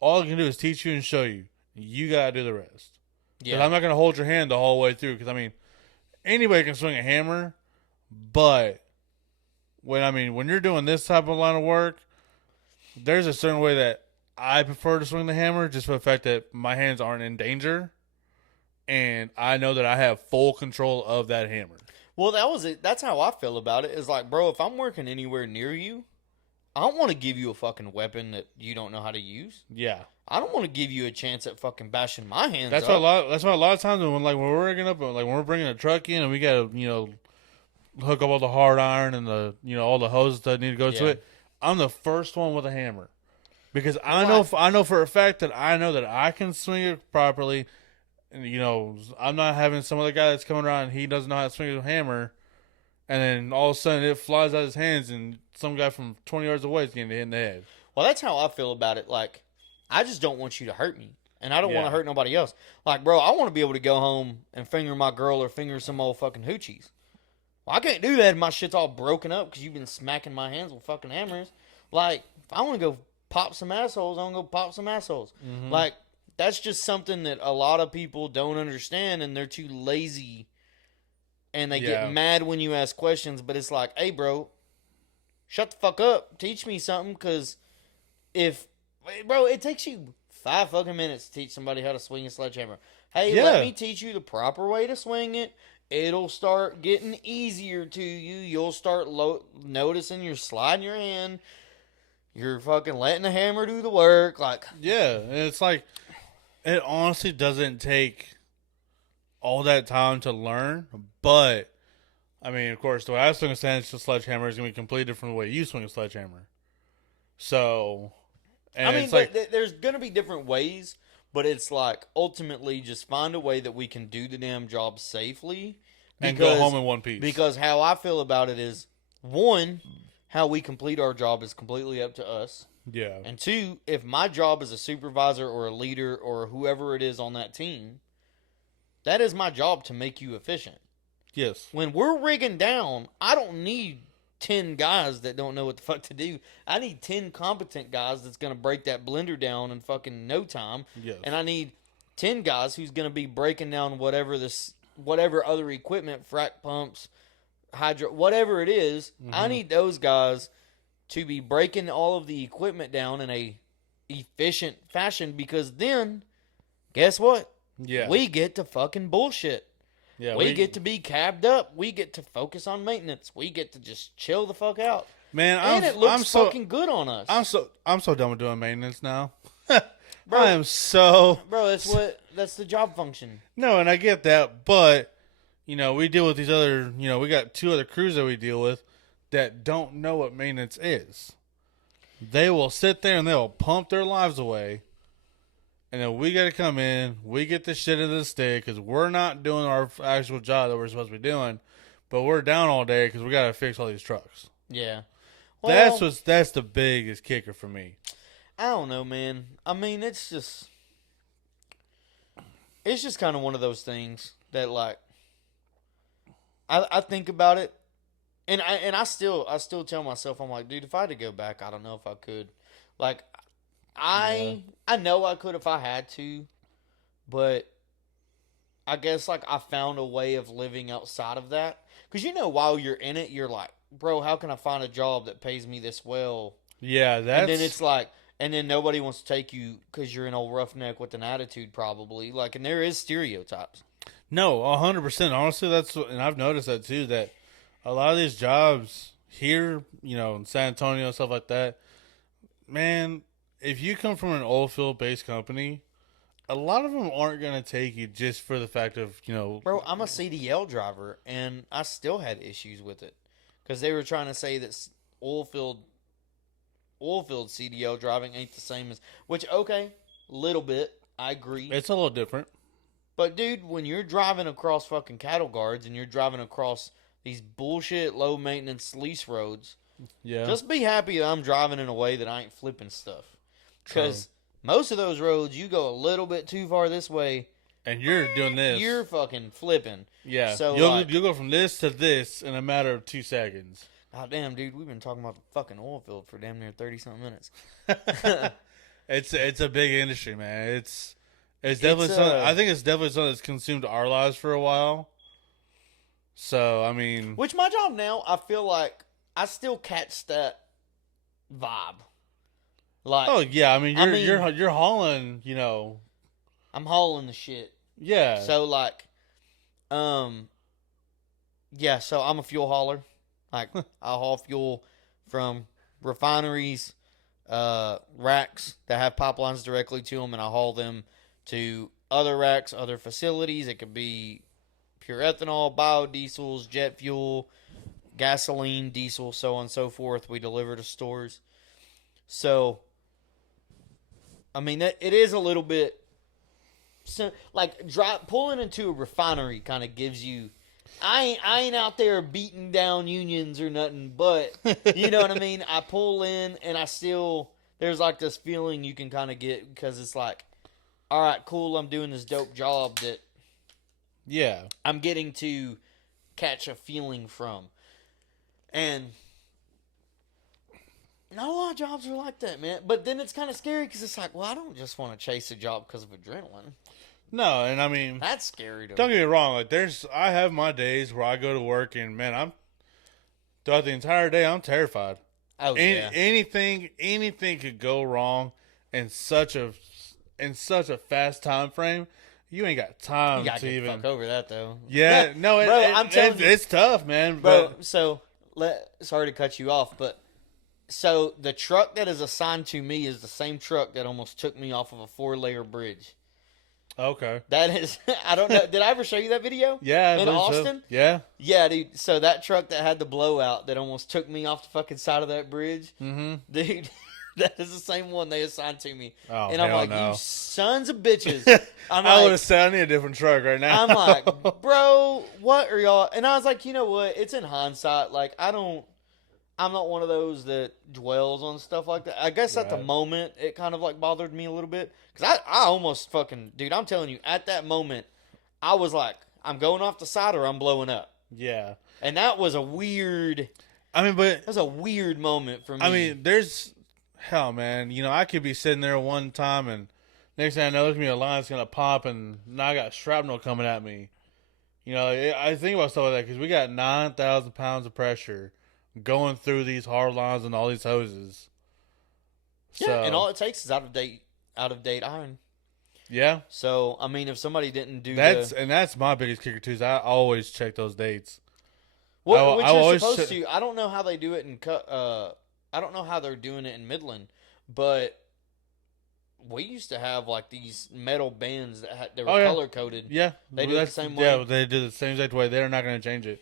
All I can do is teach you and show you. You got to do the rest. Because I'm not going to hold your hand the whole way through. Because, I mean, anybody can swing a hammer. But when you're doing this type of line of work, there's a certain way that I prefer to swing the hammer just for the fact that my hands aren't in danger. And I know that I have full control of that hammer. Well, that was it. That's how I feel about it. It's like, bro, if I'm working anywhere near you, I don't want to give you a fucking weapon that you don't know how to use. Yeah. I don't want to give you a chance at fucking bashing my hands up. That's why a lot of times when we're rigging up, like when we're bringing a truck in and we got to, hook up all the hard iron and the, all the hoses that need to go to it, I'm the first one with a hammer. Because I know for a fact that I know that I can swing it properly. And, I'm not having some other guy that's coming around and he doesn't know how to swing a hammer. And then all of a sudden it flies out of his hands and some guy from 20 yards away is getting hit in the head. Well, that's how I feel about it. Like, I just don't want you to hurt me. And I don't want to hurt nobody else. Like, bro, I want to be able to go home and finger my girl or finger some old fucking hoochies. Well, I can't do that if my shit's all broken up because you've been smacking my hands with fucking hammers. Like, if I want to go pop some assholes, I want to go pop some assholes. Mm-hmm. Like, that's just something that a lot of people don't understand and they're too lazy. And they get mad when you ask questions. But it's like, hey, bro, shut the fuck up. Teach me something because bro, it takes you 5 fucking minutes to teach somebody how to swing a sledgehammer. Hey, let me teach you the proper way to swing it. it'll start getting easier to you. You'll start noticing you're sliding your hand. You're fucking letting the hammer do the work. Like, yeah, and it's like, it honestly doesn't take all that time to learn, but I mean, of course, the way I swing a sledgehammer is going to be completely different from the way you swing a sledgehammer. So, and I mean, it's like, there's going to be different ways, but it's like, ultimately, just find a way that we can do the damn job safely. And go home in one piece. Because how I feel about it is, one, how we complete our job is completely up to us. Yeah. And two, if my job as a supervisor or a leader or whoever it is on that team, that is my job to make you efficient. Yes. When we're rigging down, I don't need 10 guys that don't know what the fuck to do. I need 10 competent guys that's going to break that blender down in fucking no time. Yes. And I need 10 guys who's going to be breaking down whatever other equipment, frac pumps, hydro, whatever it is. Mm-hmm. I need those guys to be breaking all of the equipment down in a efficient fashion, because then, guess what? Yeah. We get to fucking bullshit. Yeah, we get to be cabbed up. We get to focus on maintenance. We get to just chill the fuck out. Man, it looks fucking good on us. I'm so done with doing maintenance now. Bro, I am so... Bro, that's the job function. No, and I get that, but, you know, we deal with these other, you know, we got 2 other crews that we deal with that don't know what maintenance is. They will sit there and they will pump their lives away. And then we got to come in, we get the shit into the stick because we're not doing our actual job that we're supposed to be doing, but we're down all day because we got to fix all these trucks. Yeah. Well, that's the biggest kicker for me. I don't know, man. I mean, it's just kind of one of those things that, like, I think about it, and I still tell myself, I'm like, dude, if I had to go back, I don't know if I could. Like, I know I could if I had to, but I guess, like, I found a way of living outside of that. Because, you know, while you're in it, you're like, bro, how can I find a job that pays me this well? Yeah, that's... And then it's like, and then nobody wants to take you because you're an old roughneck with an attitude, probably. Like, and there is stereotypes. No, 100%. Honestly, and I've noticed that too, that a lot of these jobs here, you know, in San Antonio, stuff like that, man, if you come from an oil field based company, a lot of them aren't going to take you just for the fact of, you know. Bro, I'm a CDL driver, and I still had issues with it because they were trying to say that oil field CDL driving ain't the same as, which, okay, little bit, I agree. It's a little different. But, dude, when you're driving across fucking cattle guards and you're driving across these bullshit low maintenance lease roads, yeah, just be happy that I'm driving in a way that I ain't flipping stuff. Because most of those roads, you go a little bit too far this way, and you're doing this. You're fucking flipping. Yeah. So you'll go from this to this in a matter of 2 seconds. God damn, dude, we've been talking about the fucking oil field for damn near 30-something minutes. It's a big industry, man. It's definitely something. I think it's definitely something that's consumed our lives for a while. So, I mean, which my job now, I feel like I still catch that vibe. Like, oh yeah, I mean you're hauling, you know. I'm hauling the shit. Yeah. So like, yeah. So I'm a fuel hauler. Like I haul fuel from refineries, racks that have pipelines directly to them, and I haul them to other racks, other facilities. It could be pure ethanol, biodiesels, jet fuel, gasoline, diesel, so on and so forth. We deliver to stores. So, I mean, it is a little bit, like, pulling into a refinery kind of gives you, I ain't out there beating down unions or nothing, but, you know what I mean? I pull in, and I still, there's like this feeling you can kind of get, because it's like, all right, cool, I'm doing this dope job that yeah, I'm getting to catch a feeling from. And not a lot of jobs are like that, man. But then it's kind of scary because it's like, well, I don't just want to chase a job because of adrenaline. No, and I mean, that's scary to don't me. get me wrong. Like, I have my days where I go to work and, man, throughout the entire day, I'm terrified. Oh, yeah. Anything could go wrong in such a fast time frame. you ain't got time You gotta to get even. the fuck over that though. Yeah, no, I'm telling you, it's tough, man. bro. But So sorry to cut you off, but so the truck that is assigned to me is the same truck that almost took me off of a 4-layer bridge. okay, That is, I don't know. Did I ever show you that video? yeah, I In believe Austin? so. Yeah, Yeah, dude. So that truck that had the blowout that almost took me off the fucking side of that bridge, dude. That is the same one they assigned to me. Oh, and I'm hell like, no. you sons of bitches. I would have said I need a different truck right now. I'm like, bro, what are y'all? And I was like, you know what? It's in hindsight. Like, I'm not one of those that dwells on stuff like that. I guess at the Right. moment, it kind of like bothered me a little bit. Because I almost fucking, dude, I'm telling you, at that moment, I was like, I'm going off the side or I'm blowing up. Yeah. And that was a weird, I mean, but that was a weird moment for me. I mean, there's hell, man. You know, I could be sitting there one time, and next thing I know, there's gonna be a line's gonna pop, and now I got shrapnel coming at me. You know, I think about stuff like that because we got 9,000 pounds of pressure going through these hard lines and all these hoses. yeah, So, and all it takes is out of date iron. yeah, So, I mean, if somebody didn't do that's my biggest kicker too. Is I always check those dates. which I you're always supposed to. I don't know how they do it I don't know how they're doing it in Midland, but we used to have like these metal bands that they were color coded. Yeah, They do it the same way. Yeah, they do the same exact way. They're not going to change it.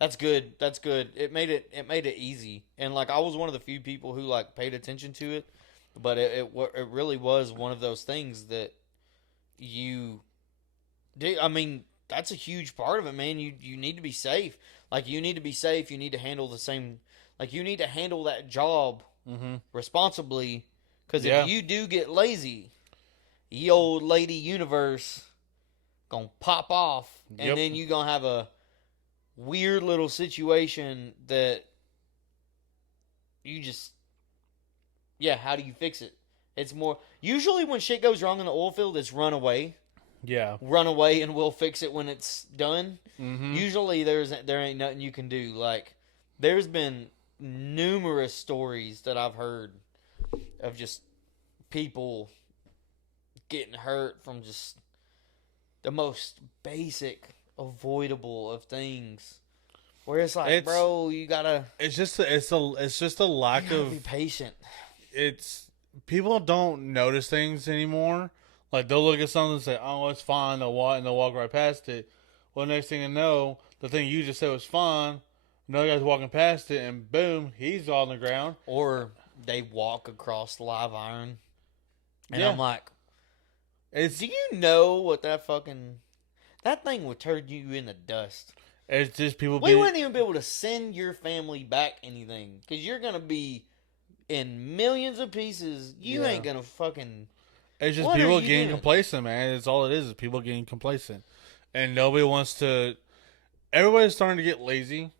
That's good. That's good. It made it easy. And like I was one of the few people who like paid attention to it, but it really was one of those things that you did. I mean, that's a huge part of it, man. You need to be safe. Like you need to be safe. You need to handle the same. Like you need to handle that job responsibly. Because if you do get lazy, the old lady universe gonna pop off, and then you gonna have a weird little situation that you just, how do you fix it? It's more usually when shit goes wrong in the oil field, it's run away. Yeah, Run away, and we'll fix it when it's done. Mm-hmm. Usually, there ain't nothing you can do. Like there's been numerous stories that I've heard of just people getting hurt from just the most basic, avoidable of things. Where it's like, bro, you gotta. It's just a lack of be patient. It's people don't notice things anymore. Like they'll look at something and say, "Oh, it's fine." They'll walk right past it. Well, next thing you know, the thing you just said was fine. Another guy's walking past it, and boom, he's on the ground. Or they walk across the live iron, and I'm like, do you know what that thing would turn you into dust? It's just people. We wouldn't even be able to send your family back anything because you're gonna be in millions of pieces. You ain't gonna fucking. It's just people getting complacent, man. It's all it is people getting complacent, and nobody wants to. Everybody's starting to get lazy.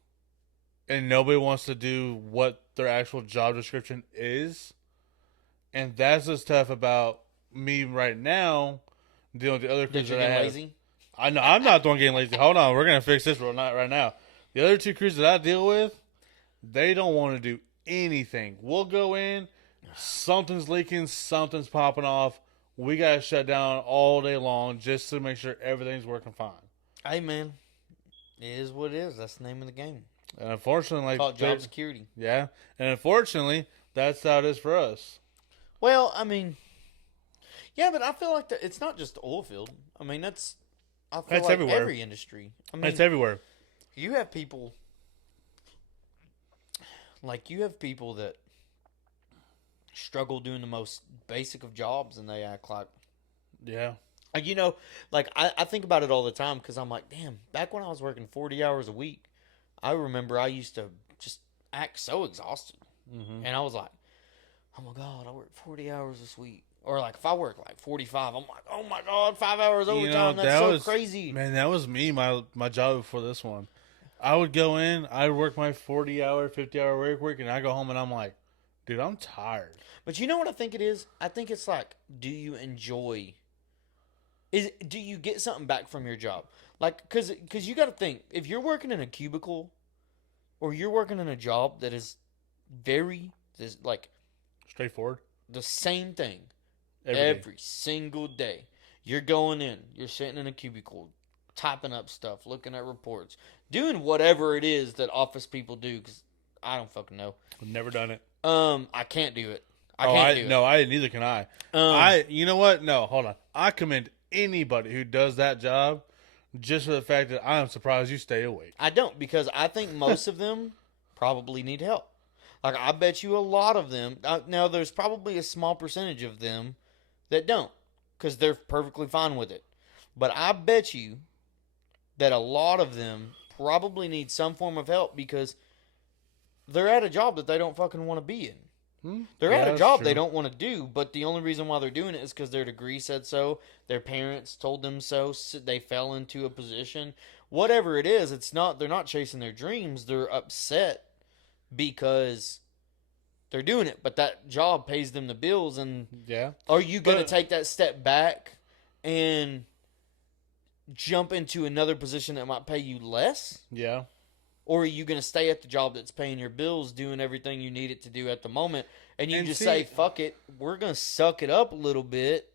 And nobody wants to do what their actual job description is. And that's what's tough about me right now dealing with the other crews that I have. Lazy? I know I'm not the one getting lazy. Hold on, we're gonna fix this right now. The other two crews that I deal with, they don't want to do anything. We'll go in, something's leaking, something's popping off. We gotta shut down all day long just to make sure everything's working fine. Hey man, it is what it is. That's the name of the game. And unfortunately, called job security. Yeah, and unfortunately, that's how it is for us. Well, I mean, yeah, but I feel like it's not just the oil field. I mean, I feel like everywhere. Every industry. I mean, it's everywhere. You have people that struggle doing the most basic of jobs, and they act like, you know, like I think about it all the time because I'm like, damn, back when I was working 40 hours a week. I remember I used to just act so exhausted. Mm-hmm. And I was like, oh my God, I worked 40 hours this week. Or like if I work like 45, I'm like, oh my God, 5 hours overtime. That's so crazy. Man, that was me, my job before this one. I would go in, I'd work my 40-hour, 50-hour work, and I go home and I'm like, dude, I'm tired. But you know what I think it is? I think it's like, do you enjoy... Do you get something back from your job? Like, because you got to think, if you're working in a cubicle or you're working in a job that is straightforward, the same thing every single day, You're going in. You're sitting in a cubicle, typing up stuff, looking at reports, doing whatever it is that office people do. Because I don't fucking know. I've never done it. I can't do it. I can't do it. No, neither can I. You know what? No, hold on. I commend anybody who does that job just for the fact that I am surprised you stay awake. I don't, because I think most of them probably need help. Like, I bet you a lot of them. Now, there's probably a small percentage of them that don't, because they're perfectly fine with it. But I bet you that a lot of them probably need some form of help because they're at a job that they don't fucking want to be in. They're at a job they don't want to do, but the only reason why they're doing it is because their degree said so, their parents told them so, they fell into a position. Whatever it is, they're not chasing their dreams. They're upset because they're doing it, but that job pays them the bills. And are you going to take that step back and jump into another position that might pay you less? Yeah. Or are you going to stay at the job that's paying your bills, doing everything you need it to do at the moment, and you just say, fuck it, we're going to suck it up a little bit?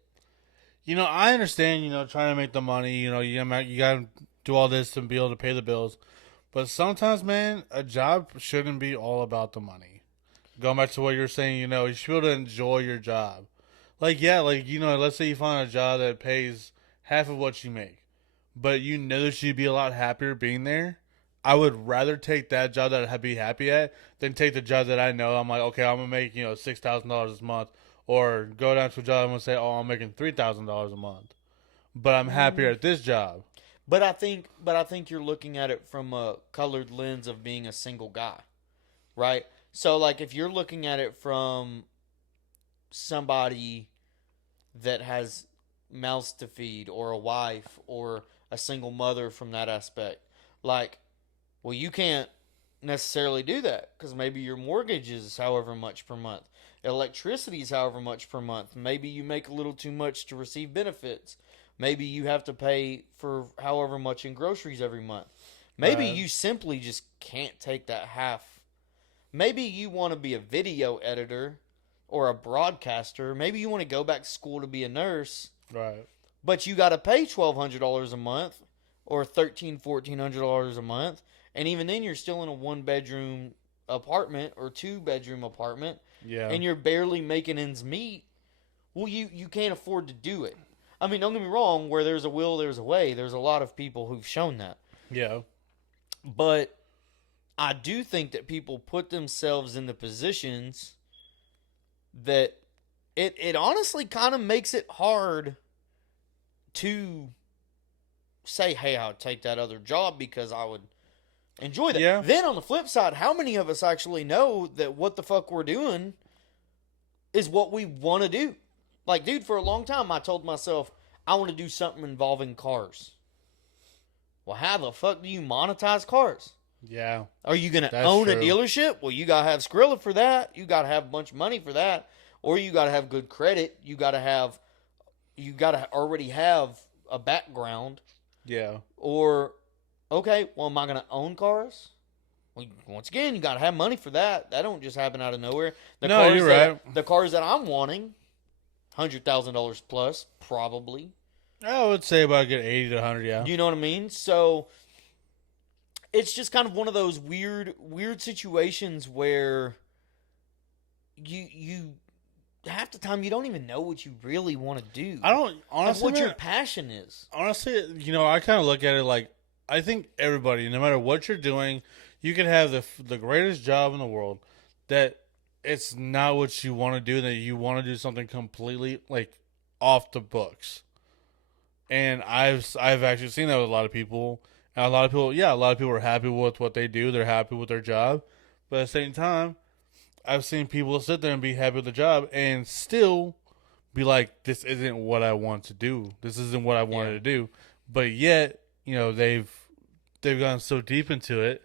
You know, I understand, trying to make the money, you got to do all this to be able to pay the bills. But sometimes, man, a job shouldn't be all about the money. Going back to what you're saying, you should be able to enjoy your job. Let's say you find a job that pays half of what you make, but you know that you'd be a lot happier being there. I would rather take that job that I'd be happy at than take the job that I know I'm like, okay, I'm going to make, $6,000 this month. Or go down to a job and say, oh, I'm making $3,000 a month. But I'm happier at this job. But I think you're looking at it from a colored lens of being a single guy. Right? So, like, if you're looking at it from somebody that has mouths to feed, or a wife, or a single mother from that aspect, like, well, you can't necessarily do that because maybe your mortgage is however much per month. Electricity is however much per month. Maybe you make a little too much to receive benefits. Maybe you have to pay for however much in groceries every month. Maybe you simply just can't take that half. Maybe you want to be a video editor or a broadcaster. Maybe you want to go back to school to be a nurse. Right. But you got to pay $1,200 a month or $1,300, $1,400 a month. And even then, you're still in a one-bedroom apartment or two-bedroom apartment. Yeah. And you're barely making ends meet. Well, you can't afford to do it. I mean, don't get me wrong. Where there's a will, there's a way. There's a lot of people who've shown that. Yeah. But I do think that people put themselves in the positions that it honestly kind of makes it hard to say, hey, I'll take that other job because I would enjoy that. Yeah. Then on the flip side, how many of us actually know that what the fuck we're doing is what we want to do? Like, dude, for a long time, I told myself, I want to do something involving cars. Well, how the fuck do you monetize cars? Yeah. Are you going to own a dealership? Well, you got to have Skrilla for that. You got to have a bunch of money for that. Or you got to have good credit. You got to already have a background. Yeah. Or, okay, well, am I going to own cars? Well, once again, you got to have money for that. That don't just happen out of nowhere. You're right. The cars that I'm wanting, $100,000 plus, probably. I would say about get 80 to 100, yeah. You know what I mean? So it's just kind of one of those weird situations where you half the time you don't even know what you really want to do. I don't honestly like what your passion is. Honestly, I kind of look at it like I think everybody, no matter what you're doing, you can have the greatest job in the world that it's not what you want to do, that you want to do something completely like off the books. And I've actually seen that with a lot of people. And a lot of people are happy with what they do. They're happy with their job. But at the same time, I've seen people sit there and be happy with the job and still be like, this isn't what I want to do. This isn't what I wanted to do. But yet, they've gone so deep into it,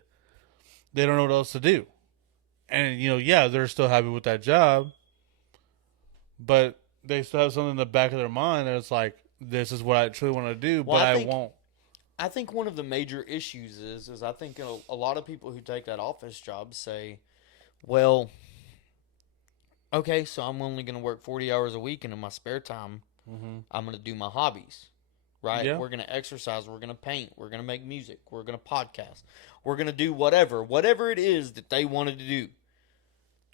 they don't know what else to do. And, they're still happy with that job, but they still have something in the back of their mind that it's like, this is what I truly want to do, but I won't. I think one of the major issues is I think a lot of people who take that office job say, well, okay, so I'm only going to work 40 hours a week, and in my spare time, I'm going to do my hobbies, right? Yeah. We're going to exercise. We're going to paint. We're going to make music. We're going to podcast. We're going to do whatever it is that they wanted to do.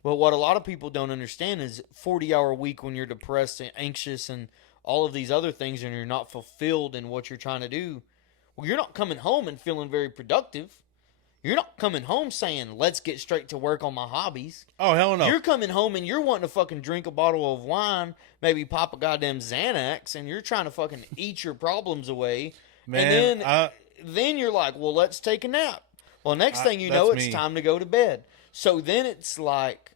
But what a lot of people don't understand is 40-hour week when you're depressed and anxious and all of these other things and you're not fulfilled in what you're trying to do. Well, you're not coming home and feeling very productive. You're not coming home saying, let's get straight to work on my hobbies. Oh, hell no. You're coming home and you're wanting to fucking drink a bottle of wine, maybe pop a goddamn Xanax, and you're trying to fucking eat your problems away. Man, and then you're like, well, let's take a nap. Well, next thing you know, it's time to go to bed. So then it's like,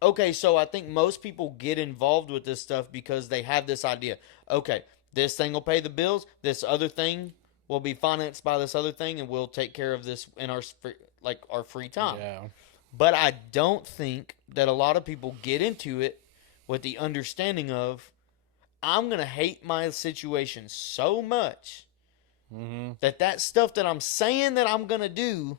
okay, so I think most people get involved with this stuff because they have this idea. Okay, this thing will pay the bills. This other thing will be financed by this other thing, and we'll take care of this in our free time. Yeah. But I don't think that a lot of people get into it with the understanding of, I'm going to hate my situation so much that stuff that I'm saying that I'm going to do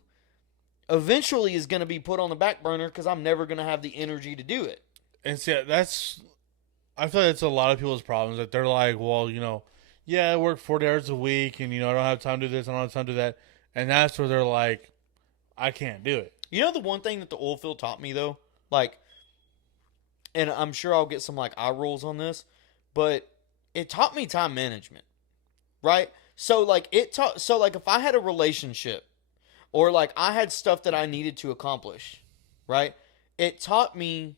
eventually is going to be put on the back burner because I'm never going to have the energy to do it. And see, I feel like that's a lot of people's problems, that they're like, well, yeah, I work 40 hours a week and, I don't have time to do this, I don't have time to do that. And that's where they're like, I can't do it. You know the one thing that the oil field taught me, though? Like, and I'm sure I'll get some, eye rolls on this, but it taught me time management, right? So, if I had a relationship or, I had stuff that I needed to accomplish, right? It taught me,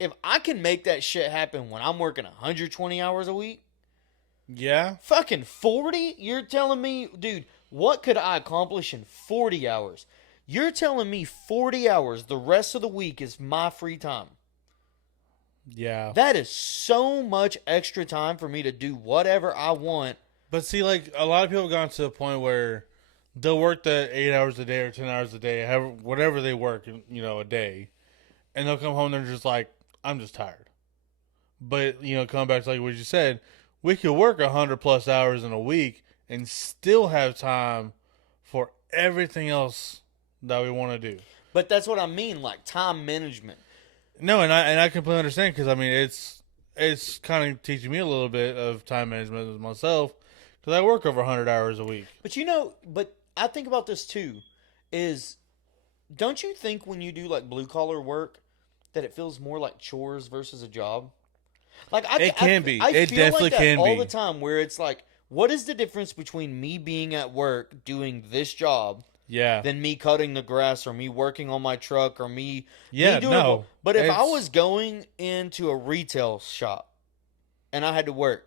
if I can make that shit happen when I'm working 120 hours a week, yeah, fucking 40? You're telling me, dude, what could I accomplish in 40 hours? You're telling me 40 hours the rest of the week is my free time. Yeah. That is so much extra time for me to do whatever I want. But see, a lot of people have gotten to the point where they'll work the 8 hours a day or 10 hours a day, whatever they work, a day, and they'll come home and they're just like, I'm just tired. But, coming back to like what you said, we could work 100+ hours in a week and still have time for everything else that we want to do. But that's what I mean, time management. No, and I completely understand, because it's kind of teaching me a little bit of time management as myself, because I work over 100 hours a week. But but I think about this too, is don't you think when you do blue collar work that it feels more like chores versus a job? It can be. It feel definitely that can be all the time, where it's what is the difference between me being at work doing this job? Yeah. Than me cutting the grass or me working on my truck or me. Yeah, doing no. But if I was going into a retail shop and I had to work,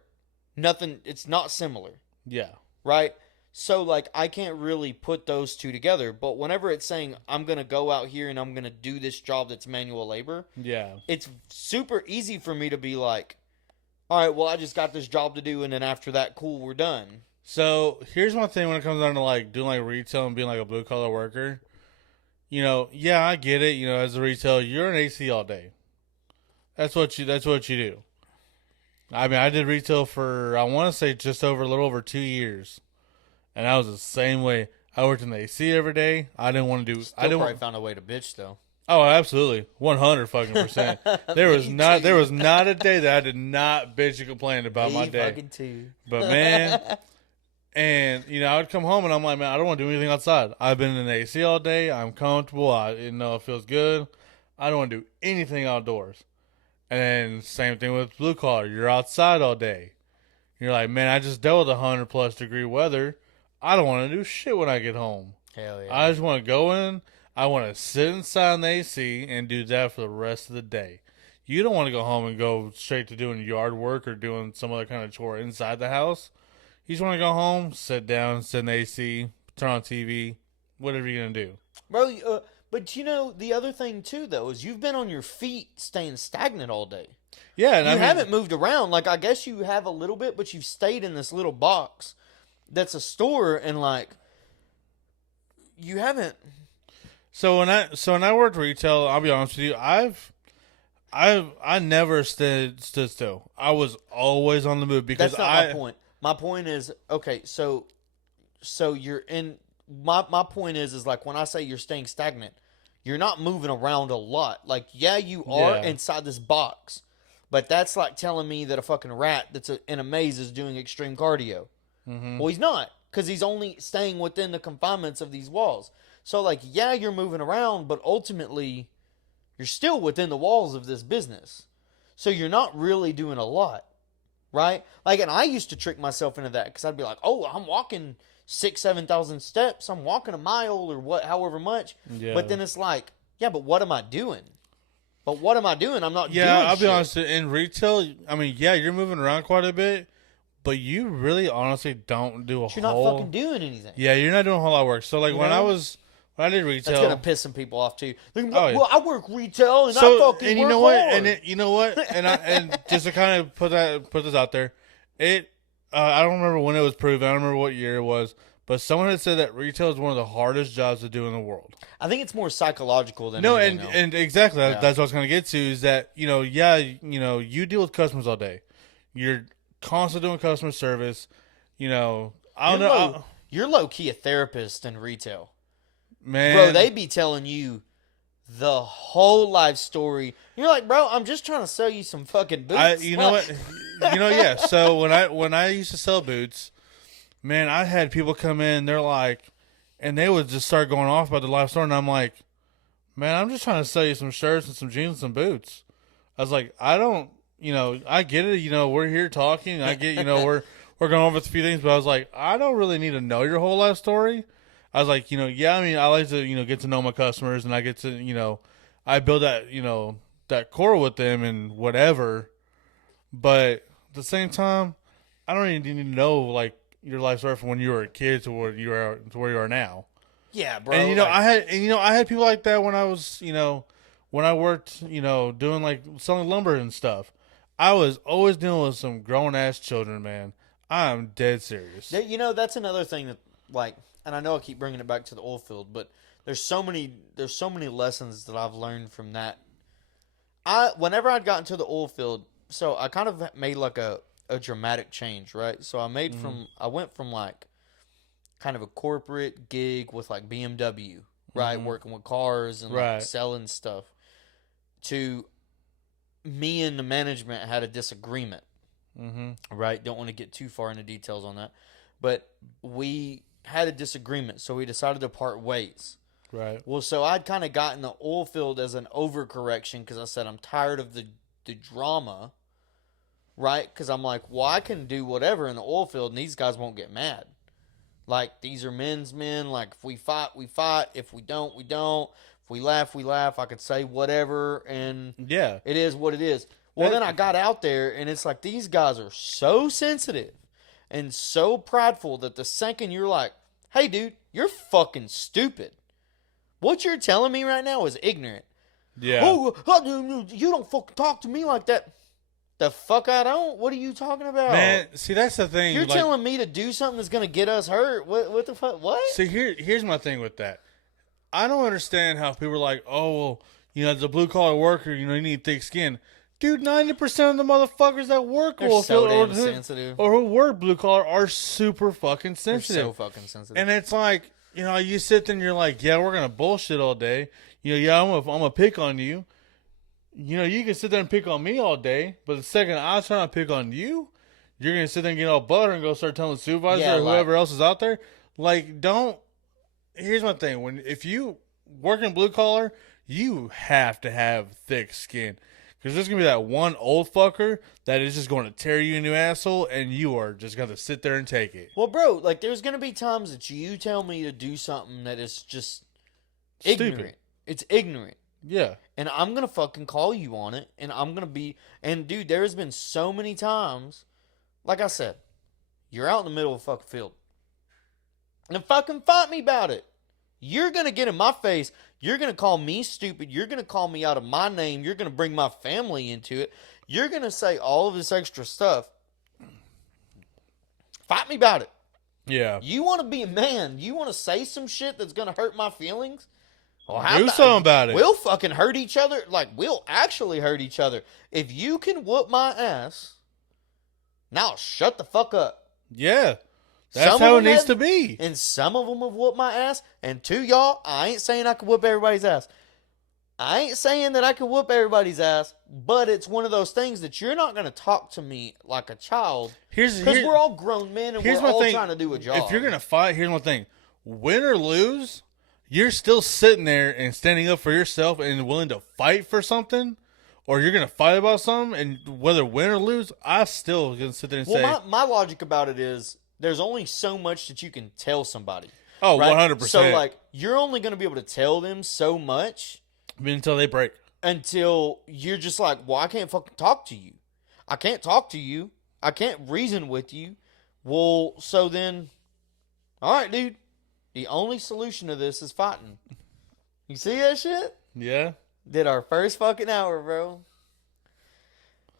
it's not similar. Yeah. Right? So, I can't really put those two together. But whenever it's saying, I'm going to go out here and I'm going to do this job that's manual labor. Yeah. It's super easy for me to be like, all right, well, I just got this job to do. And then after that, cool, we're done. So, here's my thing when it comes down to, doing, retail and being, a blue-collar worker. Yeah, I get it. As a retailer, you're in AC all day. That's what you do. I mean, I did retail for, I want to say, just a little over 2 years. And I was the same way. I worked in the AC every day. I didn't want to do... I probably found a way to bitch, though. Oh, absolutely. 100%. There was not a day that I did not bitch and complain about my day. Fucking too. But, man... And, I would come home and I'm like, man, I don't want to do anything outside. I've been in the AC all day. I'm comfortable. It feels good. I don't want to do anything outdoors. And then same thing with blue collar. You're outside all day. You're like, man, I just dealt with 100+ degree weather. I don't want to do shit when I get home. Hell yeah. I just want to go in. I want to sit inside in the AC and do that for the rest of the day. You don't want to go home and go straight to doing yard work or doing some other kind of chore inside the house. You just want to go home, sit down, sit in the AC, turn on TV, whatever you're going to do. Bro, but the other thing too, though, is you've been on your feet staying stagnant all day. Yeah. And you haven't moved around. I guess you have a little bit, but you've stayed in this little box that's a store, and, you haven't. So when I worked retail, I'll be honest with you, I never stood still. I was always on the move because that's not my point. My point is, okay, so you're in, my point is when I say you're staying stagnant, you're not moving around a lot. Yeah, you are inside this box, But that's like telling me that a fucking rat that's in a maze is doing extreme cardio. Mm-hmm. Well, he's not, because he's only staying within the confinements of these walls. So, like, yeah, you're moving around, but ultimately, you're still within the walls of this business. So you're not really doing a lot, right? Like, and I used to trick myself into that, because I'd be like, oh, I'm walking 7,000 steps. I'm walking a mile or what, however much. Yeah. But then it's like, yeah, but what am I doing? But what am I doing? I'm not doing shit. Yeah, I'll be honest. In retail, I mean, yeah, you're moving around quite a bit, but you really honestly don't do a whole... You're not fucking doing anything. Yeah, you're not doing a whole lot of work. So, like, when I did retail... That's going to piss some people off, too. Like, well, I work retail, and I fucking and you work know what? hard. You know what? And just to kind of put this out there, I don't remember when it was proven. I don't remember what year it was. But someone had said that retail is one of the hardest jobs to do in the world. I think it's more psychological than anything else. And exactly, that's what I was going to get to, is that, you deal with customers all day. You're constantly doing customer service. I don't know. You're low-key a therapist in retail. Man. Bro, they be telling you the whole life story. You're like, bro, I'm just trying to sell you some fucking boots. You know what? Yeah. So when I used to sell boots, man, I had people come in, they're like, and they would just start going off about the life story, and I'm like, man, I'm just trying to sell you some shirts and some jeans and some boots. I was like, I don't, I get it, we're here talking, I get, we're going over a few things, but I was like, I don't really need to know your whole life story. I was like, yeah, I mean, I like to, get to know my customers, and I get to, I build that, that core with them and whatever, but at the same time, I don't even need to know, like, your life story from when you were a kid to where you are now. Yeah, bro. And I had people like that when I was, when I worked, doing like selling lumber and stuff. I was always dealing with some grown ass children, man. I'm dead serious. That's another thing that, like, and I know I keep bringing it back to the oil field, but there's so many lessons that I've learned from that. Whenever I'd gotten to the oil field, so I kind of made like a dramatic change, right? So I went from like kind of a corporate gig with like BMW, right? Working with cars and like selling stuff, to me and the management had a disagreement, right? Don't want to get too far into details on that, but we had a disagreement, so we decided to part ways. Right. Well, so I'd kind of gotten the oil field as an overcorrection, because I said I'm tired of the drama. Right? Because I'm like, well, I can do whatever in the oil field, and these guys won't get mad. Like, these are men's men. Like, if we fight, we fight. If we don't, we don't. If we laugh, we laugh. I could say whatever, and yeah, it is what it is. Well, then I got out there, and it's like, these guys are so sensitive and so prideful that the second you're like, hey, dude, you're fucking stupid. What you're telling me right now is ignorant. Yeah. Oh, you don't fucking talk to me like that. The fuck I don't? What are you talking about? Man, see, that's the thing. You're telling me to do something that's going to get us hurt. What the fuck? What? See, here's my thing with that. I don't understand how people are like, oh, well, as a blue-collar worker, you need thick skin. Dude, 90% of the motherfuckers that work sensitive. Or who work blue-collar are super fucking sensitive. They're so fucking sensitive. And it's like, you sit there and you're like, yeah, we're going to bullshit all day. Yeah, I'm going to pick on you. You can sit there and pick on me all day, but the second I try to pick on you, you're going to sit there and get all butter and go start telling the supervisor or whoever else is out there. Like, here's my thing. If you work in blue collar, you have to have thick skin. Because there's going to be that one old fucker that is just going to tear you a new asshole, and you are just going to sit there and take it. Well, bro, like, there's going to be times that you tell me to do something that is just ignorant. It's ignorant. Yeah. And I'm going to fucking call you on it. And I'm going to be... And, dude, there's been so many times... Like I said, you're out in the middle of a fucking field. And fucking fight me about it. You're going to get in my face. You're going to call me stupid. You're going to call me out of my name. You're going to bring my family into it. You're going to say all of this extra stuff. Fight me about it. Yeah. You want to be a man. You want to say some shit that's going to hurt my feelings? Well, do something about it. We'll fucking hurt each other. Like, we'll actually hurt each other. If you can whoop my ass, now shut the fuck up. Yeah. That's how it needs to be. And some of them have whooped my ass. And to y'all, I ain't saying I can whoop everybody's ass. I ain't saying that I can whoop everybody's ass, but it's one of those things that you're not going to talk to me like a child. Because we're all grown men and we're all trying to do a job. If you're going to fight, here's one thing. Win or lose, you're still sitting there and standing up for yourself and willing to fight for something, or you're going to fight about something, and whether win or lose, I still going to sit there and say... my logic about it is there's only so much that you can tell somebody. Oh, right? 100%. So, like, you're only going to be able to tell them so much... until they break. Until you're just like, well, I can't fucking talk to you. I can't talk to you. I can't reason with you. Well, so then, all right, dude. The only solution to this is fighting. You see that shit? Yeah. Did our first fucking hour, bro.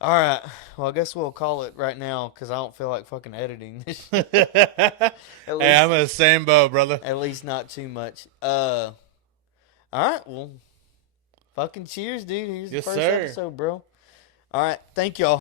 All right. Well, I guess we'll call it right now because I don't feel like fucking editing this shit. Hey, I'm in the same boat, brother. At least not too much. All right. Well, fucking cheers, dude. Here's the first episode, bro. All right. Thank y'all.